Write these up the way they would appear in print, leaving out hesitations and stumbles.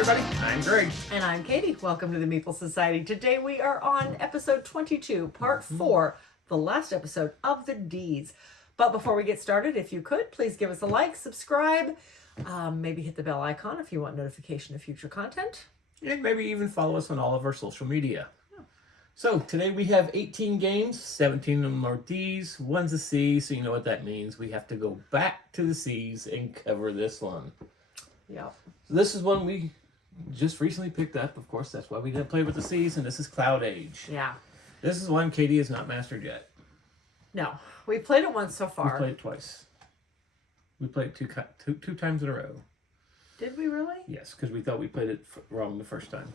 everybody. I'm Greg. And I'm Katie. Welcome to the Meeple Society. Today we are on episode 22, part 4, the last episode of the D's. But before we get started, if you could, please give us a like, subscribe, maybe hit the bell icon if you want notification of future content. And maybe even follow us on all of our social media. Yeah. So today we have 18 games, 17 of them are D's, one's a C, so you know what that means. We have to go back to the C's and cover this one. Yep. So this is one we just recently picked up. Of course, that's why we didn't play with the C's, and this is Cloud Age. Yeah. This is one Katie has not mastered yet. No. We played it once so far. We played it twice. We played it two times in a row. Did we really? Yes, because we thought we played it wrong the first time.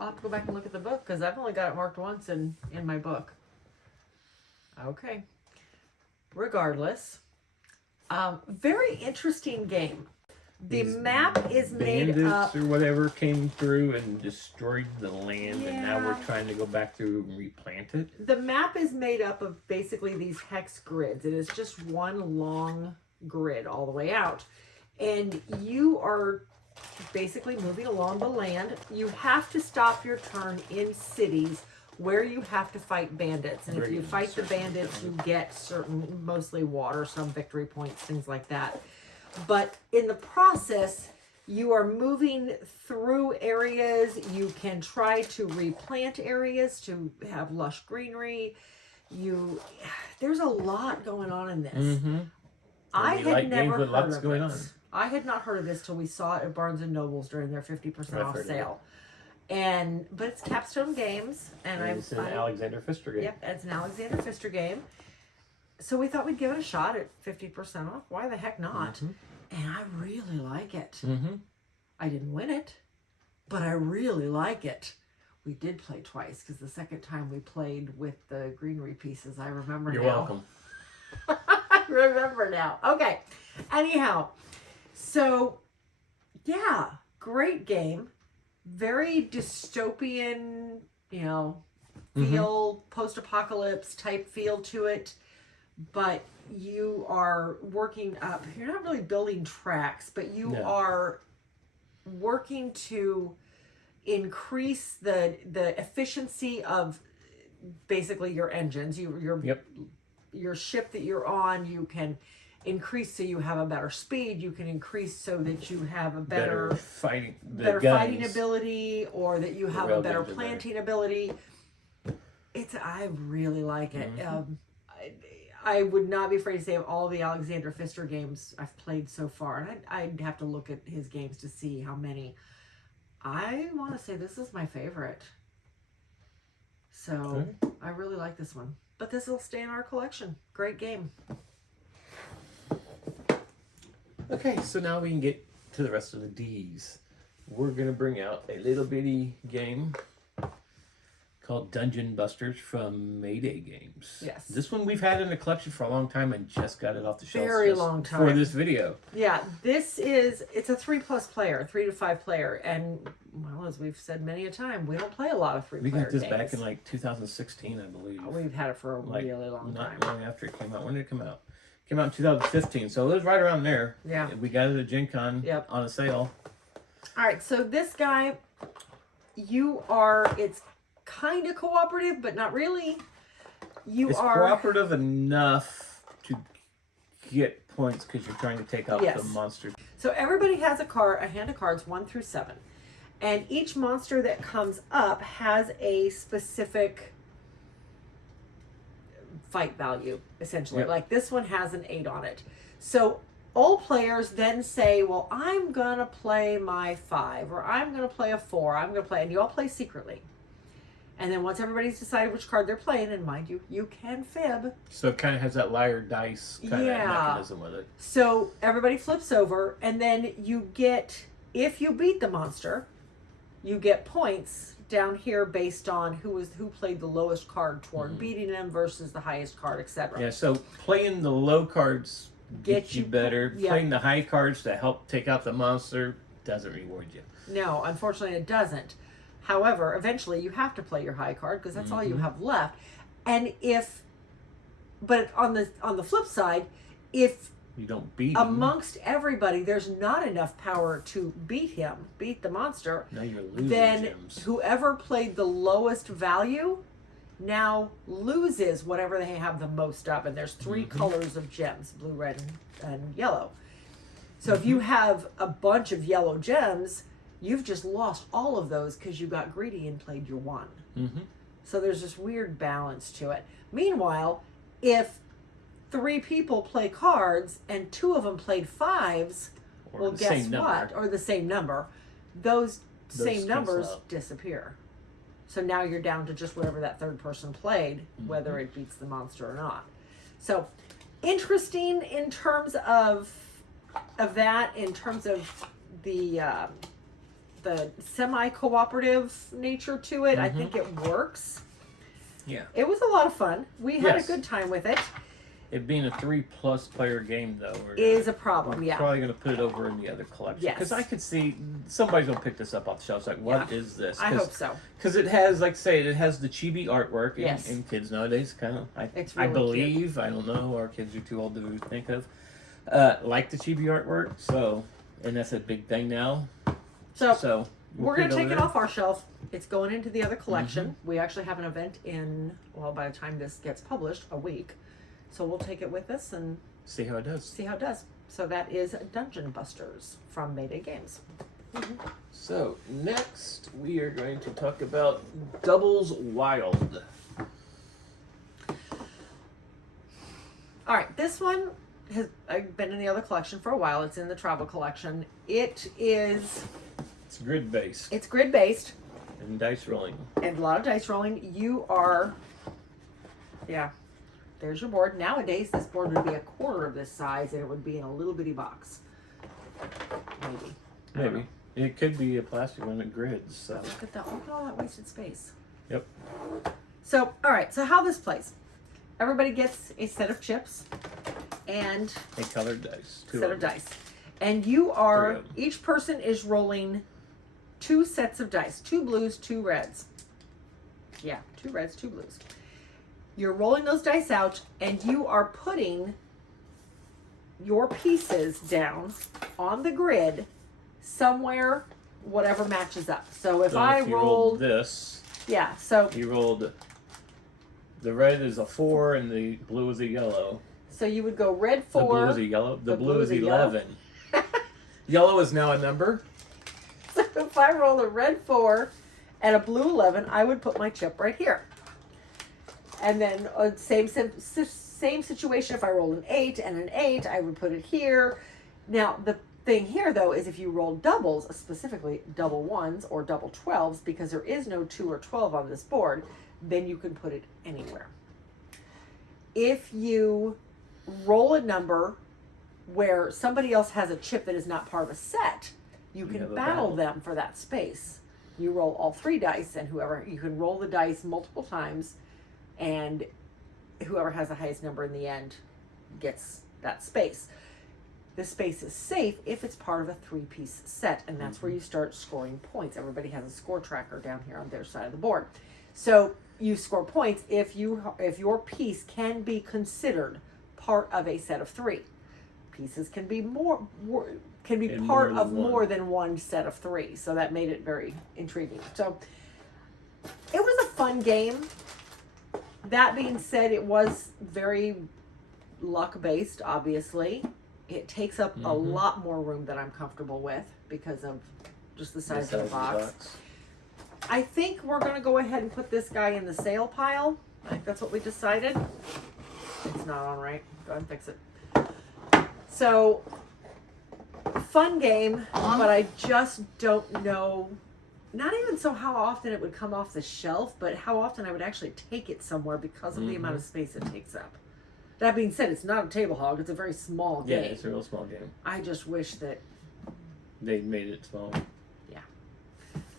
I'll have to go back and look at the book because I've only got it marked once in my book. Okay. Regardless. Very interesting game. The map is made up. Bandits or whatever came through and destroyed the land, and now we're trying to go back through and replant it. The map is made up of basically these hex grids. It is just one long grid all the way out. And you are basically moving along the land. You have to stop your turn in cities where you have to fight bandits. And if you fight the bandits, you get certain, mostly water, some victory points, things like that. But in the process, you are moving through areas. You can try to replant areas to have lush greenery. There's a lot going on in this. Mm-hmm. I had never heard lots of going this. I had not heard of this till we saw it at Barnes & Noble's during their 50% off sale. But it's Capstone Games, and it's an Alexander Pfister game. Yep, it's an Alexander Pfister game. So we thought we'd give it a shot at 50% off. Why the heck not? Mm-hmm. And I really like it. Mm-hmm. I didn't win it, but I really like it. We did play twice because the second time we played with the greenery pieces. I remember now. You're welcome. I remember now. Okay. Anyhow, so yeah, great game. Very dystopian, feel, post-apocalypse type feel to it. But you are working up, you're not really building tracks, but you are working to increase the efficiency of basically your engines. Your ship that you're on, you can increase so you have a better speed. You can increase so that you have a better fighting ability, or that you have a better planting ability. I really like it. Mm-hmm. I would not be afraid to say of all the Alexander Pfister games I've played so far, and I'd have to look at his games to see how many. I want to say this is my favorite. So I really like this one. But this will stay in our collection. Great game. Okay, so now we can get to the rest of the D's. We're going to bring out a little bitty game called Dungeon Busters from Mayday Games. Yes. This one we've had in the collection for a long time and just got it off the shelf. Very long time. For this video. Yeah, it's a 3+ player, 3 to 5 player. And, well, as we've said many a time, we don't play a lot of 3-player games. We got this back in like 2016, I believe. We've had it for a really long time. Not long after it came out. When did it come out? It came out in 2015, so it was right around there. Yeah. We got it at Gen Con on a sale. All right, so this guy, it's kind of cooperative, but not really. It's cooperative enough to get points because you're trying to take out the monster. So everybody has a hand of cards 1 through 7, and each monster that comes up has a specific fight value, essentially. Yep. Like this one has an 8 on it. So all players then say, well, I'm gonna play my 5, or I'm gonna play a 4, and you all play secretly. And then once everybody's decided which card they're playing, and mind you, you can fib. So it kind of has that liar dice kind of mechanism with it. So everybody flips over, and then you get, if you beat the monster, you get points down here based on who played the lowest card toward beating them versus the highest card, etc. Yeah, so playing the low cards gets you better. Yeah. Playing the high cards to help take out the monster doesn't reward you. No, unfortunately it doesn't. However, eventually you have to play your high card because that's all you have left. And but on the flip side, if You don't beat him. Amongst everybody, there's not enough power to beat the monster. Now you're losing then gems. whoever played the lowest value now loses whatever they have the most of. And there's 3 colors of gems, blue, red, and yellow. So if you have a bunch of yellow gems, you've just lost all of those because you got greedy and played your 1. So there's this weird balance to it. Meanwhile, if 3 people play cards and 2 of them played 5s, well, guess what? Or the same number. Those same numbers disappear. So now you're down to just whatever that third person played, whether it beats the monster or not. So interesting in terms of that, in terms of the semi-cooperative nature to it. I think it works. Yeah. It was a lot of fun. We had a good time with it. It being a 3+ player game, though, is a problem. We're probably going to put it over in the other collection. Yes. Because I could see somebody's going to pick this up off the shelf. It's like, what is this? I hope so. Because it has, like I say, it has the chibi artwork. Yes. And kids nowadays kind of, It's I really believe, I don't know, our kids are too old to think of, like the chibi artwork. So, and that's a big thing now. So we're going to take it off our shelf. It's going into the other collection. We actually have an event in, well, by the time this gets published, a week. So we'll take it with us and see how it does. So that is Dungeon Busters from Mayday Games. So next we are going to talk about Doubles Wild. All right, this one has been in the other collection for a while. It's in the travel collection. It's grid based. It's grid based. And dice rolling. And a lot of dice rolling. You are, there's your board. Nowadays, this board would be a quarter of this size, and it would be in a little bitty box. Maybe. It could be a plastic one that grids. So. Look at that. Look at all that wasted space. Yep. So, all right. So how this plays. Everybody gets a set of chips and a colored dice. Set of dice. And you are, each person is rolling 2 sets of dice. 2 blues, 2 reds. Yeah, 2 reds, 2 blues. You're rolling those dice out, and you are putting your pieces down on the grid somewhere, whatever matches up. So if I rolled this, so you rolled the red is a 4 and the blue is a yellow. So you would go red 4. The blue is a yellow. The blue is 11. Yellow is now a number. So if I roll a red 4 and a blue 11, I would put my chip right here. And then same situation, if I rolled an 8 and an 8, I would put it here. Now, the thing here, though, is if you roll doubles, specifically double 1s or double 12s, because there is no 2 or 12 on this board, then you can put it anywhere. If you roll a number where somebody else has a chip that is not part of a set, you can battle them for that space. You roll all 3 dice, and you can roll the dice multiple times, and whoever has the highest number in the end gets that space. The space is safe if it's part of a 3-piece set, and that's where you start scoring points. Everybody has a score tracker down here on their side of the board. So you score points if your piece can be considered part of a set of 3. Pieces can be part of more than one set of 3. So that made it very intriguing. So it was a fun game. That being said, it was very luck-based, obviously. It takes up a lot more room than I'm comfortable with because of just the size of the box. I think we're going to go ahead and put this guy in the sale pile. I think that's what we decided. It's not on right. Go ahead and fix it. So, fun game, but I just don't know, not even so how often it would come off the shelf, but how often I would actually take it somewhere because of the amount of space it takes up. That being said, it's not a table hog. It's a very small game. Yeah, it's a real small game. I just wish that they made it small. Yeah.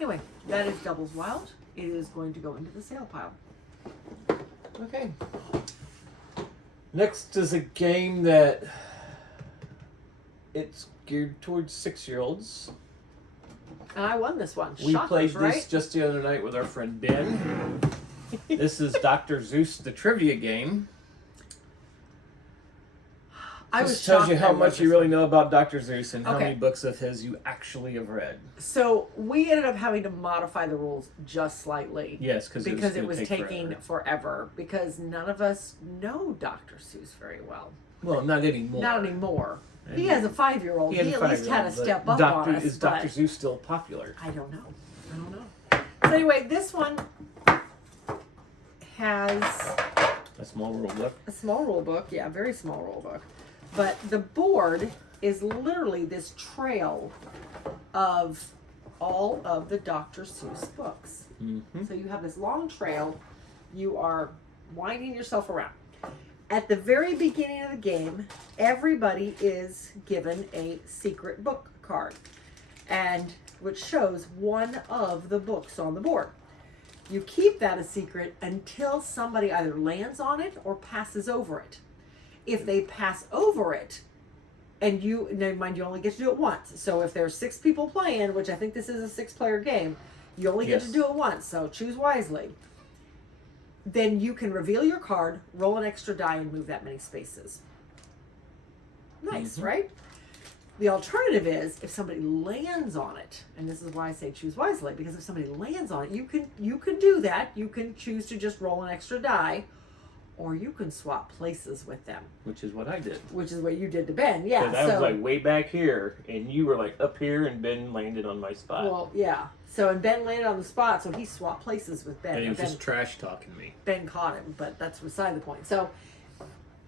Anyway, that is Doubles Wild. It is going to go into the sale pile. Okay. Next is a game that it's geared towards 6-year-olds. And I won this one. We played this just the other night with our friend Ben. This is Dr. Seuss, the trivia game. This tells you shocked how I much wrote you this really one. know about Dr. Seuss and how Okay. many books of his you actually have read. So we ended up having to modify the rules just slightly. Yes, because it was taking forever. Because none of us know Dr. Seuss very well. Well, not anymore. Not anymore. And He has a 5-year-old. He at least had to step up on us. Is Dr. Seuss still popular? I don't know. So anyway, this one has A small rule book. a small rule book. Yeah, very small rule book. But the board is literally this trail of all of the Dr. Seuss books. Mm-hmm. So you have this long trail. You are winding yourself around. At the very beginning of the game, everybody is given a secret book card, and which shows one of the books on the board. You keep that a secret until somebody either lands on it or passes over it. If they pass over it, and now mind you only get to do it once. So if there's 6 people playing, which I think this is a 6-player game, you only get to do it once. So choose wisely. Then you can reveal your card, roll an extra die, and move that many spaces. Nice, right? The alternative is if somebody lands on it, and this is why I say choose wisely, because if somebody lands on it, you can do that. You can choose to just roll an extra die, or you can swap places with them. Which is what I did. Which is what you did to Ben, yeah. Because I was like way back here, and you were like up here, and Ben landed on my spot. Well, yeah. So, and Ben landed on the spot, so he swapped places with Ben. And he was Ben, just trash talking me. Ben caught him, but that's beside the point. So,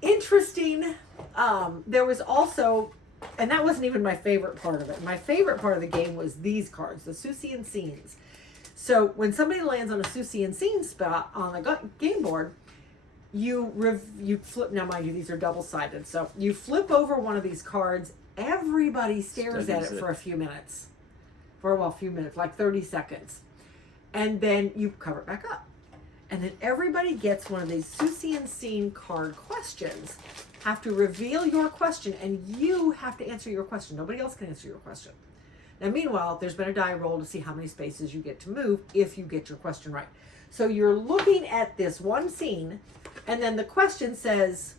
interesting. There was also, and that wasn't even my favorite part of it. My favorite part of the game was these cards, the Seussian scenes. So, when somebody lands on a Seussian scene spot on the game board, you flip. Now, mind you, these are double-sided. So, you flip over one of these cards. Everybody stares at it for a few minutes. Like 30 seconds. And then you cover it back up. And then everybody gets one of these Seussian scene card questions. Have to reveal your question, and you have to answer your question. Nobody else can answer your question. Now, meanwhile, there's been a die roll to see how many spaces you get to move if you get your question right. So you're looking at this one scene, and then the question says,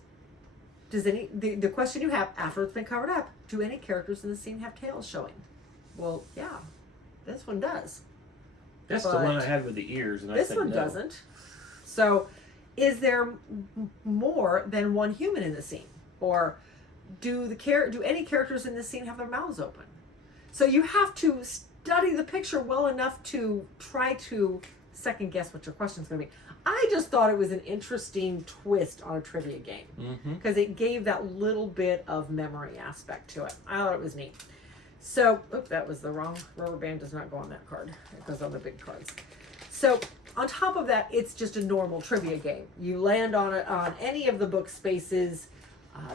the question you have after it's been covered up, do any characters in the scene have tails showing? Well, yeah, this one does. That's the one I had with the ears, and I said no. This one doesn't. So, is there more than one human in the scene, or do any characters in this scene have their mouths open? So you have to study the picture well enough to try to second guess what your question's going to be. I just thought it was an interesting twist on a trivia game because it gave that little bit of memory aspect to it. I thought it was neat. So, that was the wrong rubber band. Does not go on that card. It goes on the big cards. So, on top of that, it's just a normal trivia game. You land on any of the book spaces.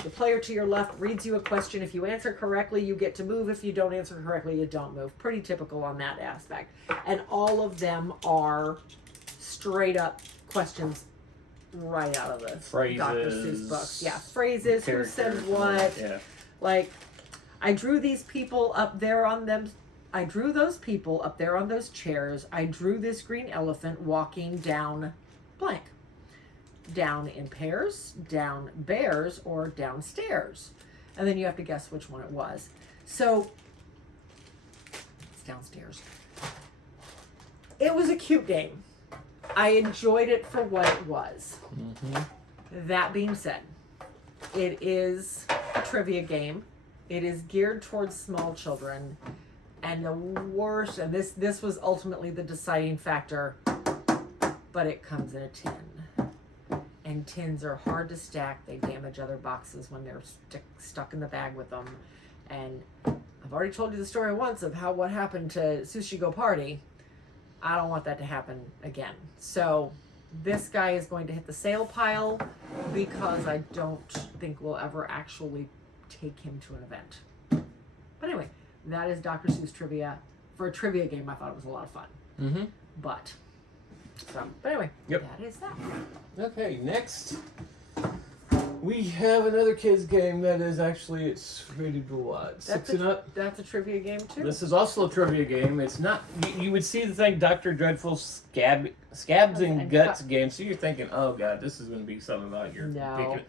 The player to your left reads you a question. If you answer correctly, you get to move. If you don't answer correctly, you don't move. Pretty typical on that aspect. And all of them are straight up questions right out of the Phrases, Dr. Seuss books. Yeah, phrases, who said what. Yeah. Like, I drew these people up there on them. I drew those people up there on those chairs. I drew this green elephant walking down blank. Down in pairs, down bears, or downstairs. And then you have to guess which one it was. So, it's downstairs. It was a cute game. I enjoyed it for what it was. That being said, it is a trivia game. It is geared towards small children. And the worst, and this was ultimately the deciding factor, but it comes in a tin. And tins are hard to stack. They damage other boxes when they're stuck in the bag with them. And I've already told you the story once of what happened to Sushi Go Party. I don't want that to happen again. So this guy is going to hit the sale pile because I don't think we'll ever actually take him to an event. But anyway, that is Dr. Seuss trivia. For a trivia game, I thought it was a lot of fun. But anyway, that is that. Okay, next we have another kids game that is actually, it's rated for what? 6 and up? That's a trivia game too. This is also a trivia game. It's not, you would see the thing Dr. Dreadful's Scabs and Guts game, so you're thinking, oh god, this is going to be something about your No.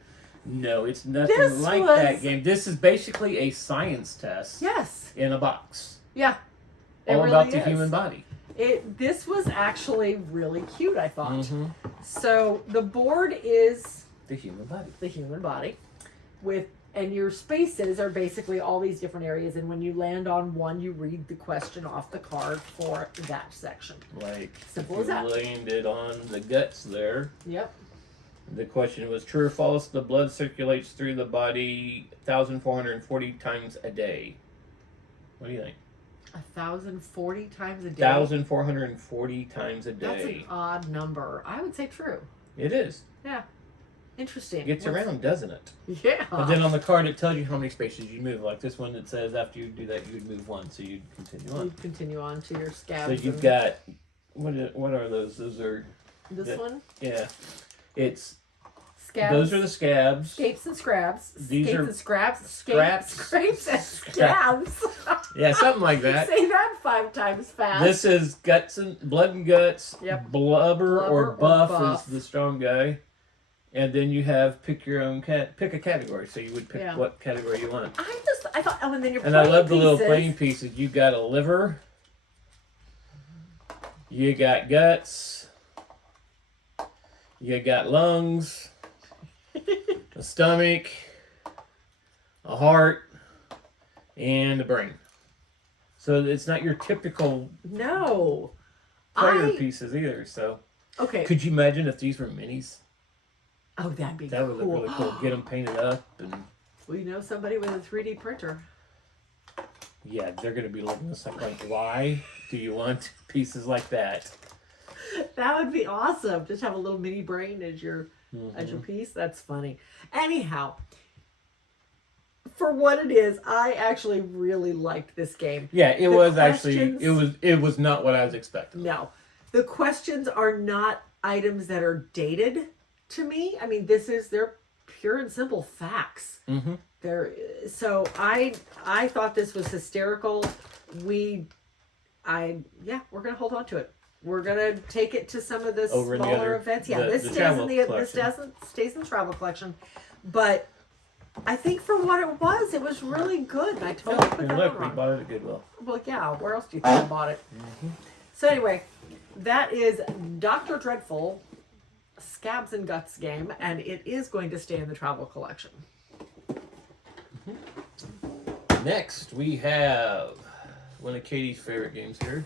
No, it's nothing This like was- that game. This is basically a science test Yes. in a box. Yeah. It All really about the is. human body. This was actually really cute, I thought. Mm-hmm. So the board is The human body. the human body and your spaces are basically all these different areas, and when you land on one, you read the question off the card for that section. Like, Simple if as you that. landed on the guts there. Yep. The question was true or false, the blood circulates through the body 1,440 times a day. What do you think? 1,040 times a day. 1,440 times a That's an day. odd number. I would say true. It is. Yeah. Interesting. It gets around, doesn't it? Yeah. But then on the card, it tells you how many spaces you move. Like this one that says after you do that, you would move one, so you'd continue on. You continue on to your scabs. So you've got, what are those? Those are, this one? yeah. It's, Scabs. those are the scabs. Scapes and scrabs. These Scapes are and scraps. scraps. Scrapes and scabs. Yeah, something like that. Say that 5 times fast. This is guts and blood and guts. Yep. Blubber or buff buff. is the strong guy. And then you have pick your own pick a category. So you would pick Yeah. what category you want. I thought, oh, and then your And I playing love the little pieces. playing pieces. You got a liver. You got guts. You got lungs. A stomach. A heart. And a brain. So it's not your typical No. player pieces either. So Okay. could you imagine if these were minis? Oh, that'd be That would cool. look really cool. Get them painted up, and We know somebody with a 3D printer. yeah, they're gonna be looking at us like, why do you want pieces like that? That would be awesome. Just have a little mini brain as your piece. That's funny. Anyhow, for what it is, I actually really liked this game. Yeah, it The was actually questions- it was not what I was expecting. No, the questions are not items that are dated to me. I mean, they're pure and simple facts. Mm-hmm. So I thought this was hysterical. We're gonna hold on to it. We're gonna take it to some of the Over in the smaller other- events. Yeah, the this stays travel in the collection. stays in the travel collection. But I think for what it was really good. And I totally put And that look, on we wrong. bought it at Goodwill. Well, yeah. Where else do you think I bought it? So anyway, that is Dr. Dreadful Scabs and Guts game, and it is going to stay in the travel collection. Next, we have one of Katie's favorite games here.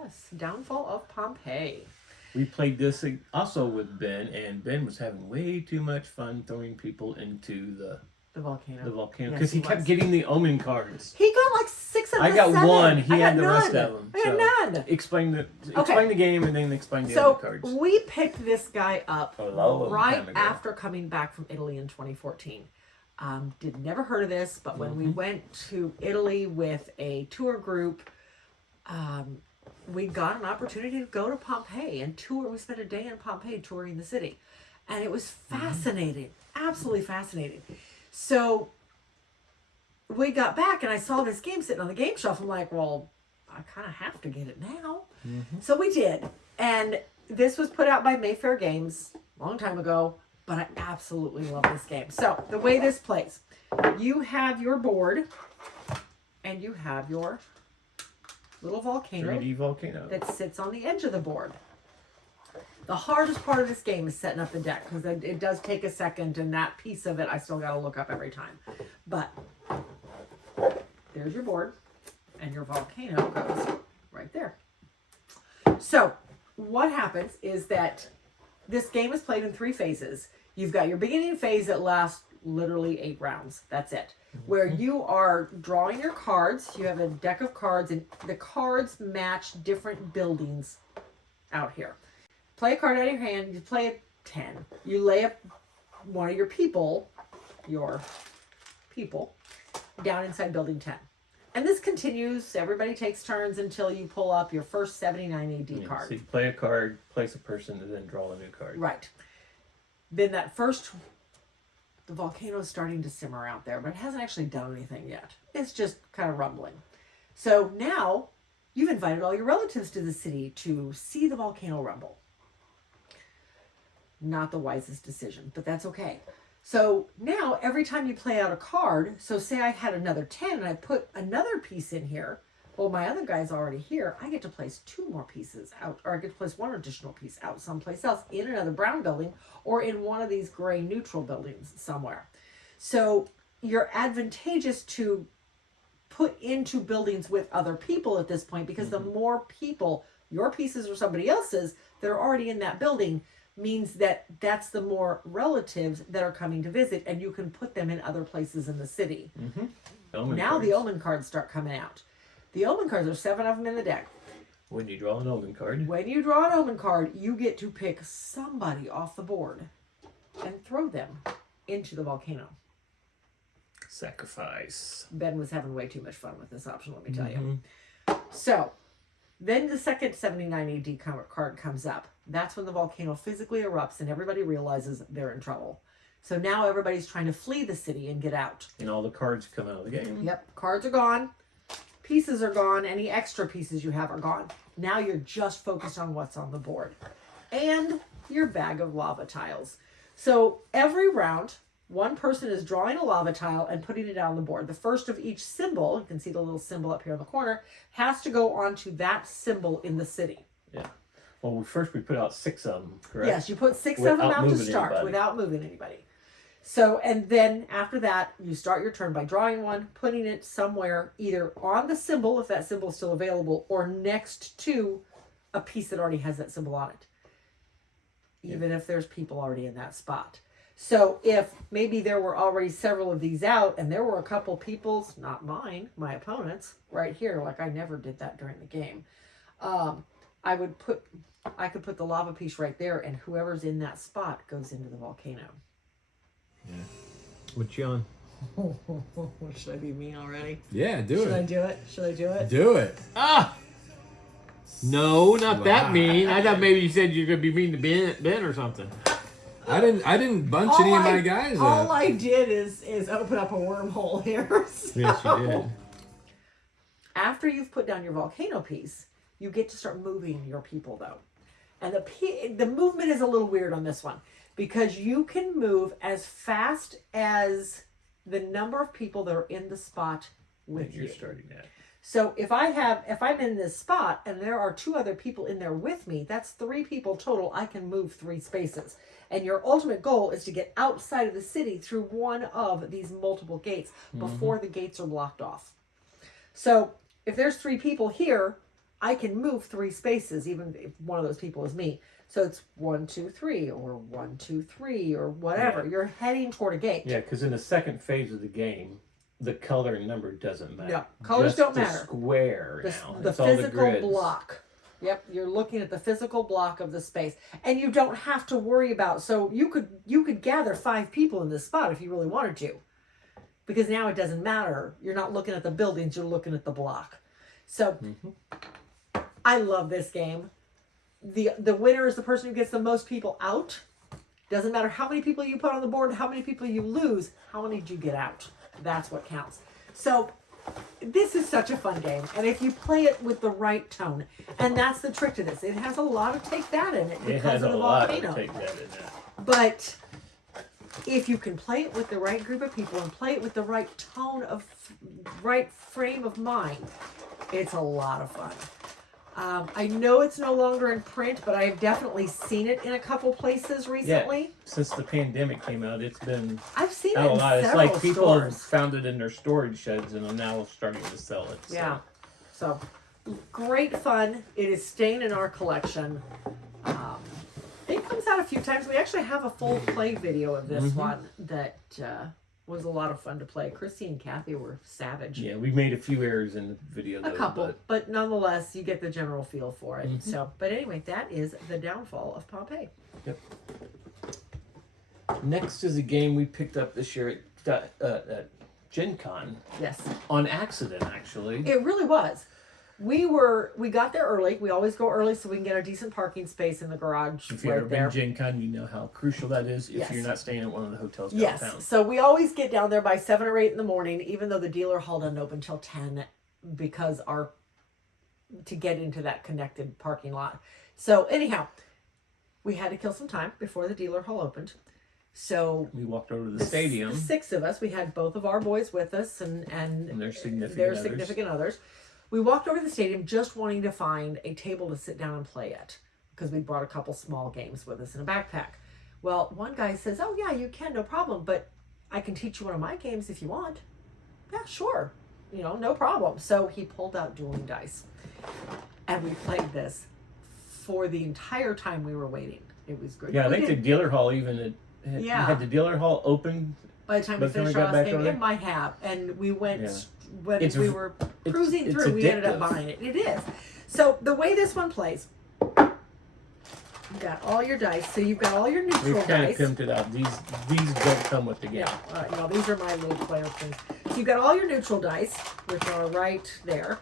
Yes, Downfall of Pompeii. We played this also with Ben, and Ben was having way too much fun throwing people into the volcano. volcano Yes, because he kept getting the omen cards. He got like 6 of the I got 7. one. He I had got the rest none. of them. I got none. Explain the game and then explain the So other cards. we picked this guy up A long right time ago. after coming back from Italy in 2014. Never heard of this, but when we went to Italy with a tour group, we got an opportunity to go to Pompeii and tour. We spent a day in Pompeii touring the city, and it was fascinating, absolutely fascinating. So we got back, and I saw this game sitting on the game shelf. I'm like, well, I kind of have to get it now. So we did, and this was put out by Mayfair Games a long time ago, but I absolutely love this game. So the way this plays, you have your board, and you have your little volcano 3D volcano. that sits on the edge of the board. The hardest part of this game is setting up the deck, because it does take a second, and that piece of it I still got to look up every time. But there's your board, and your volcano goes right there. So what happens is that this game is played in 3 phases. You've got your beginning phase that lasts literally 8 rounds. That's it. Where you are drawing your cards. You have a deck of cards, and the cards match different buildings out here. Play a card out of your hand. You play a 10. You lay up one of your people, down inside building 10. And this continues. Everybody takes turns until you pull up your first 79 AD card. So you play a card, place a person, and then draw a new card. Right. Then the volcano is starting to simmer out there, but it hasn't actually done anything yet. It's just kind of rumbling. So now you've invited all your relatives to the city to see the volcano rumble. Not the wisest decision, but that's okay. So now every time you play out a card, so say I had another 10 and I put another piece in here, well, my other guy's already here. I get to place 2 more pieces out, or I get to place 1 additional piece out someplace else in another brown building or in one of these gray neutral buildings somewhere. So you're advantageous to put into buildings with other people at this point, because the more people, your pieces or somebody else's, that are already in that building, means that that's the more relatives that are coming to visit, and you can put them in other places in the city. Now the omen cards start coming out. The omen cards, are 7 of them in the deck. When you draw an omen card. When you draw an omen card, you get to pick somebody off the board and throw them into the volcano. Sacrifice. Ben was having way too much fun with this option, let me tell you. So, then the second 79 AD card comes up. That's when the volcano physically erupts and everybody realizes they're in trouble. So now everybody's trying to flee the city and get out. And all the cards come out of the game. Yep, cards are gone. Pieces are gone. Any extra pieces you have are gone. Now you're just focused on what's on the board. And your bag of lava tiles. So every round, one person is drawing a lava tile and putting it down on the board. The first of each symbol, you can see the little symbol up here in the corner, has to go onto that symbol in the city. Yeah. Well, first we put out 6 of them, correct? Yes, you put 6 of them out to start without moving anybody. So, and then after that, you start your turn by drawing one, putting it somewhere either on the symbol, if that symbol is still available, or next to a piece that already has that symbol on it. Even if there's people already in that spot. So if maybe there were already several of these out and there were a couple people's, not mine, my opponents, right here, like I never did that during the game, I could put the lava piece right there, and whoever's in that spot goes into the volcano. Yeah. What you on? Should I be mean already? Yeah, do Should I it. do it? Should I do it? Do it. Ah! No, not that Wow. mean. I thought maybe you said you're going to be mean to Ben or something. I didn't bunch any of my guys all up. I did is open up a wormhole here. Yes, you did. After you've put down your volcano piece, you get to start moving your people, though. And the movement is a little weird on this one, because you can move as fast as the number of people that are in the spot with You're you. starting that. So if I'm in this spot and there are 2 other people in there with me, that's 3 people total. I can move 3 spaces. And your ultimate goal is to get outside of the city through one of these multiple gates before the gates are blocked off. So if there's 3 people here, I can move 3 spaces, even if one of those people is me. So it's 1, 2, 3, or 1, 2, 3, or whatever. Yeah. You're heading toward a gate. Yeah, because in the second phase of the game, the color and number doesn't matter. No, colors don't matter. The square now. The It's all the physical grids. block. Yep, you're looking at the physical block of the space, and you don't have to worry about. So you could gather 5 people in this spot if you really wanted to, because now it doesn't matter. You're not looking at the buildings; you're looking at the block. So I love this game. The winner is the person who gets the most people out. Doesn't matter how many people you put on the board, how many people you lose. How many did you get out? That's what counts. So this is such a fun game, and if you play it with the right tone, and that's the trick to this, it has a lot of take that in it because of the volcano. Take that in there. But if you can play it with the right group of people and play it with the right tone of right frame of mind, it's a lot of fun. I know it's no longer in print, but I've definitely seen it in a couple places recently. Yeah, since the pandemic came out, it's been I've seen it out a in lot. It's several like people stores. have found it in their storage sheds and are now starting to sell it. So. Yeah. So great fun. It is staying in our collection. It comes out a few times. We actually have a full play video of this one that was a lot of fun to play. Christy and Kathy were savage. Yeah, we made a few errors in the video. A couple, but nonetheless, you get the general feel for it. So, but anyway, that is The Downfall of Pompeii. Yep. Next is a game we picked up this year at Gen Con. Yes. On accident, actually. It really was. We got there early. We always go early so we can get a decent parking space in the garage If you've ever been Gen Con, you know how crucial that is if Yes. you're not staying at one of the hotels Yes. downtown. So we always get down there by 7 or 8 in the morning, even though the dealer hall doesn't open till 10 because to get into that connected parking lot. So anyhow, we had to kill some time before the dealer hall opened. So we walked over to the stadium. The 6 of us, we had both of our boys with us and their significant others. We walked over to the stadium just wanting to find a table to sit down and play at because we brought a couple small games with us in a backpack. Well, one guy says, "Oh yeah, you can, no problem, but I can teach you one of my games if you want." Yeah, sure. No problem. So he pulled out dueling dice. And we played this for the entire time we were waiting. It was great. Yeah, I think the dealer hall even had the dealer hall open. By the time we finished our last game, it might have. And we went, when we were cruising through, we ended up buying it. It is. So the way this one plays, you've got all your dice. So you've got all your neutral We've kind dice. of pimped it out. These don't come with the game. Yeah, these are my little player things. So you've got all your neutral dice, which are right there.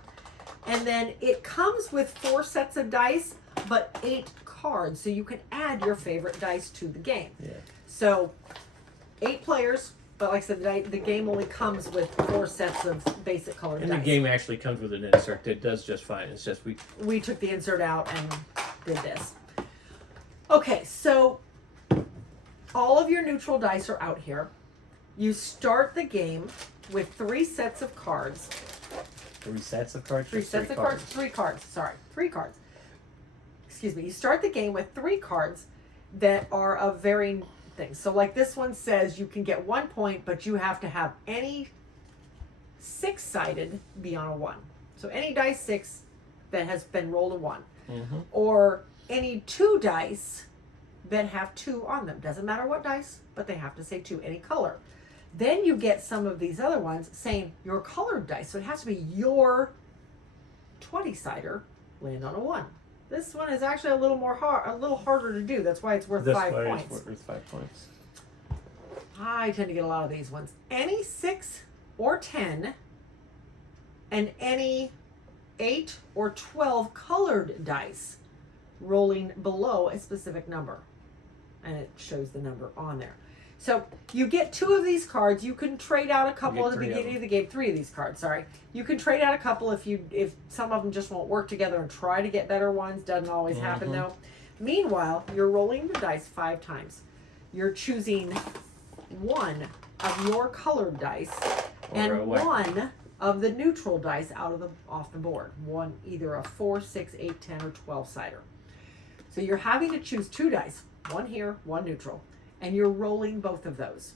And then it comes with 4 sets of dice, but 8 cards. So you can add your favorite dice to the game. Yeah. So 8 players, but like I said, the game only comes with 4 sets of basic colored dice. And the game actually comes with an insert that does just fine. It's just we took the insert out and did this. Okay, so all of your neutral dice are out here. You start the game with 3 sets of cards. 3 sets of cards? 3 sets of cards. 3 cards. Sorry, 3 cards. Excuse me. You start the game with 3 cards that are of varying things. So like this one says you can get 1 point, but you have to have any 6-sided be on a 1. So any dice 6 that has been rolled a 1. Mm-hmm. Or any 2 dice that have 2 on them. Doesn't matter what dice, but they have to say 2, any color. Then you get some of these other ones saying your colored dice. So it has to be your 20-sider land on a 1. This one is actually a little harder to do. That's why it's worth 5 points. It's worth 5 points. I tend to get a lot of these ones. Any 6 or 10 and any 8 or 12 colored dice rolling below a specific number. And it shows the number on there. So you get 2 of these cards. You can trade out a couple at the beginning of the game. 3 of these cards, sorry. You can trade out a couple if some of them just won't work together and try to get better ones. Doesn't always happen though. Meanwhile, you're rolling the dice 5 times. You're choosing 1 of your colored dice and 1 of the neutral dice off the board. One, either a 4, 6, 8, 10, or 12-sider. So you're having to choose 2 dice. 1 here, 1 neutral. And you're rolling both of those.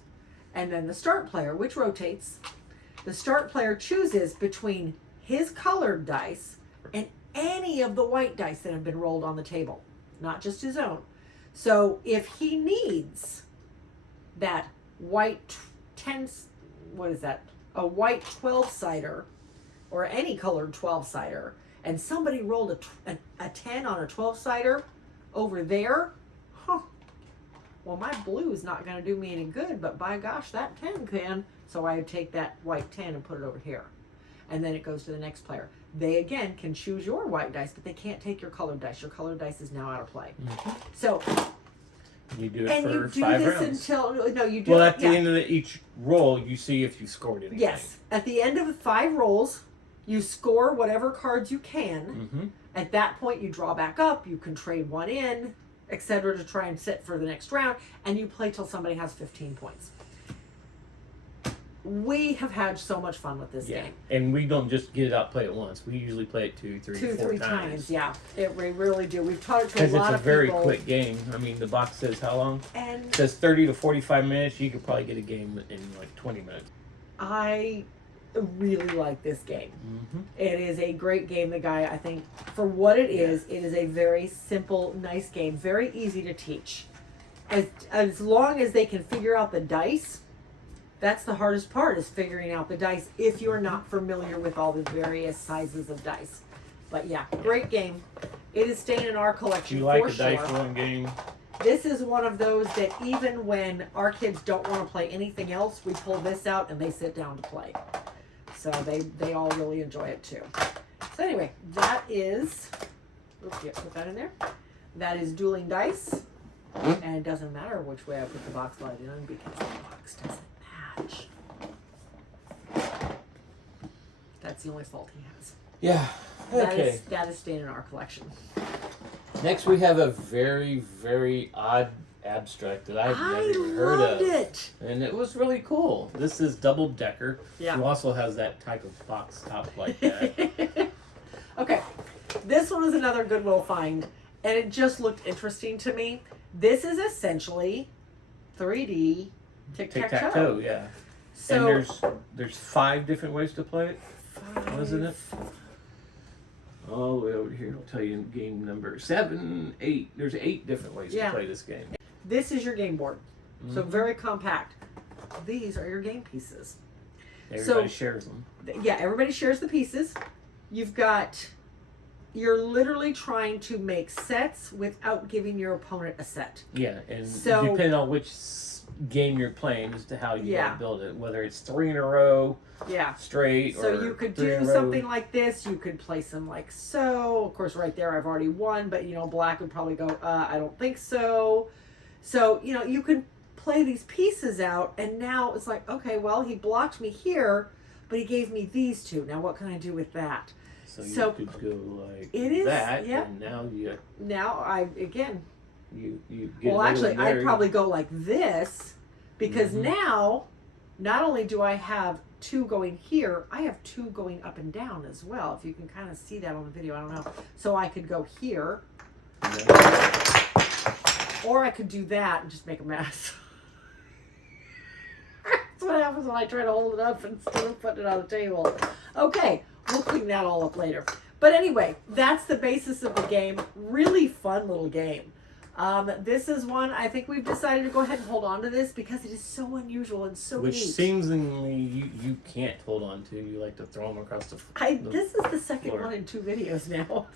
And then the start player, which rotates, the start player chooses between his colored dice and any of the white dice that have been rolled on the table, not just his own. So if he needs that white a white 12-sider or any colored 12-sider, and somebody rolled a 10 on a 12-sider over there, well, my blue is not going to do me any good, but by gosh, that 10 can. So I take that white 10 and put it over here. And then it goes to the next player. They, again, can choose your white dice, but they can't take your colored dice. Your colored dice is now out of play. Mm-hmm. So you do it and for you do 5 this rounds. You do well, at the end of each roll, you see if you scored anything. Yes. At the end of the 5 rolls, you score whatever cards you can. Mm-hmm. At that point, you draw back up. You can trade 1 in, etc., to try and sit for the next round, and you play till somebody has 15 points. We have had so much fun with this game. And we don't just get it out, play it once. We usually play it 2, 3, 4 times. Yeah, we really do. We've taught it to a lot of people. Because it's a very quick game. I mean, the box says how long? And it says 30 to 45 minutes. You could probably get a game in like 20 minutes. I really like this game. Mm-hmm. It is a great game. I think, for what it is a very simple, nice game. Very easy to teach. As long as they can figure out the dice, that's the hardest part, is figuring out the dice if you're not familiar with all the various sizes of dice. But yeah, great game. It is staying in our collection for sure. Do you like a dice rolling game? This is one of those that even when our kids don't want to play anything else, we pull this out and they sit down to play. So they all really enjoy it too. So anyway, that is, put that in there. That is Dueling Dice. And it doesn't matter which way I put the box light in because the box doesn't match. That's the only fault he has. Yeah. Okay. That is staying in our collection. Next we have a very, very odd abstract that I've never I even heard loved of. it. And it was really cool. This is double decker. Yeah. Who also has that type of box top like that. Okay, this one was another Goodwill find, and it just looked interesting to me. This is essentially 3D tic-tac-toe. Tic-tac-toe, yeah. So And there's 5 different ways to play it, wasn't it? All the way over here, I'll tell you in game number 7, 8. There's 8 different ways to play this game. This is your game board, so very compact. These are your game pieces. Everybody shares them. Yeah, everybody shares the pieces. You're literally trying to make sets without giving your opponent a set. Yeah, and So- depending on which game you're playing as to how you Yeah. want to build it, whether it's 3 in a row, Yeah. straight, So or you could 3 do in a row. something like this. You could place them like so. Of course, right there I've already won, but black would probably go, I don't think so. So, you can play these pieces out, and now it's like, okay, well, he blocked me here, but he gave me these two. Now what can I do with that? So you could go like It is, that, yeah. and now you Get well, actually, I'd probably go like this, because now, not only do I have 2 going here, I have 2 going up and down as well. If you can kind of see that on the video, I don't know. So I could go here, or I could do that and just make a mess. That's what happens when I try to hold it up instead of putting it on the table. Okay, we'll clean that all up later. But anyway, that's the basis of the game. Really fun little game. This is one, I think we've decided to go ahead and hold on to this because it is so unusual and so Which neat. seemingly you can't hold on to. You like to throw them across the This is the second floor. one in 2 videos now.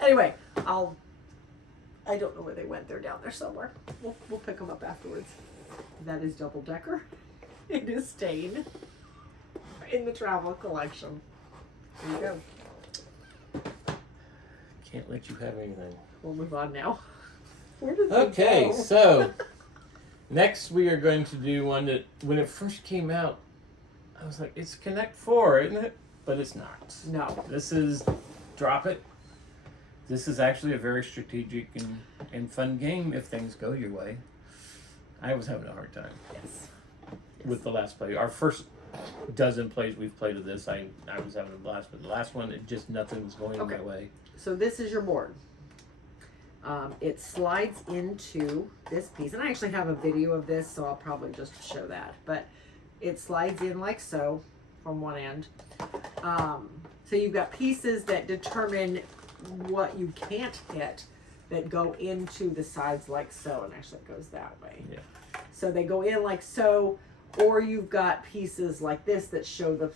Anyway, I don't know where they went. They're down there somewhere. We'll pick them up afterwards. That is double decker. It is Stain in the travel collection. There you go. Can't let you have anything. We'll move on now. Where does Okay, it go? so next we are going to do one that when it first came out, I was like, it's Connect 4, isn't it? But it's not. No. This is Drop It. This is actually a very strategic and fun game if things go your way. I was having a hard time Yes. with the last play. Our first dozen plays we've played of this, I was having a blast, but the last one, nothing was going my way. So this is your board. It slides into this piece, and I actually have a video of this, so I'll probably just show that. But it slides in like so from one end. So you've got pieces that determine what you can't hit that go into the sides like so, and actually it goes that way. Yeah. So they go in like so, or you've got pieces like this that show the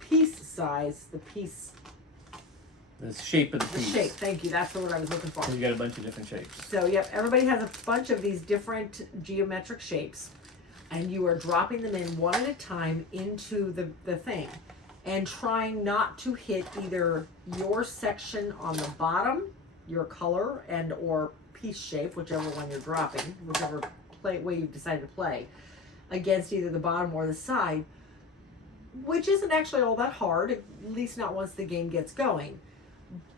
piece size, the shape of the piece. shape. Thank you. That's the word I was looking for. So you got a bunch of different shapes. So, yep, everybody has a bunch of these different geometric shapes, and you are dropping them in one at a time into the thing, and trying not to hit either your section on the bottom, your color, and or piece shape, whichever one you're dropping, whichever way you've decided to play, against either the bottom or the side, which isn't actually all that hard, at least not once the game gets going.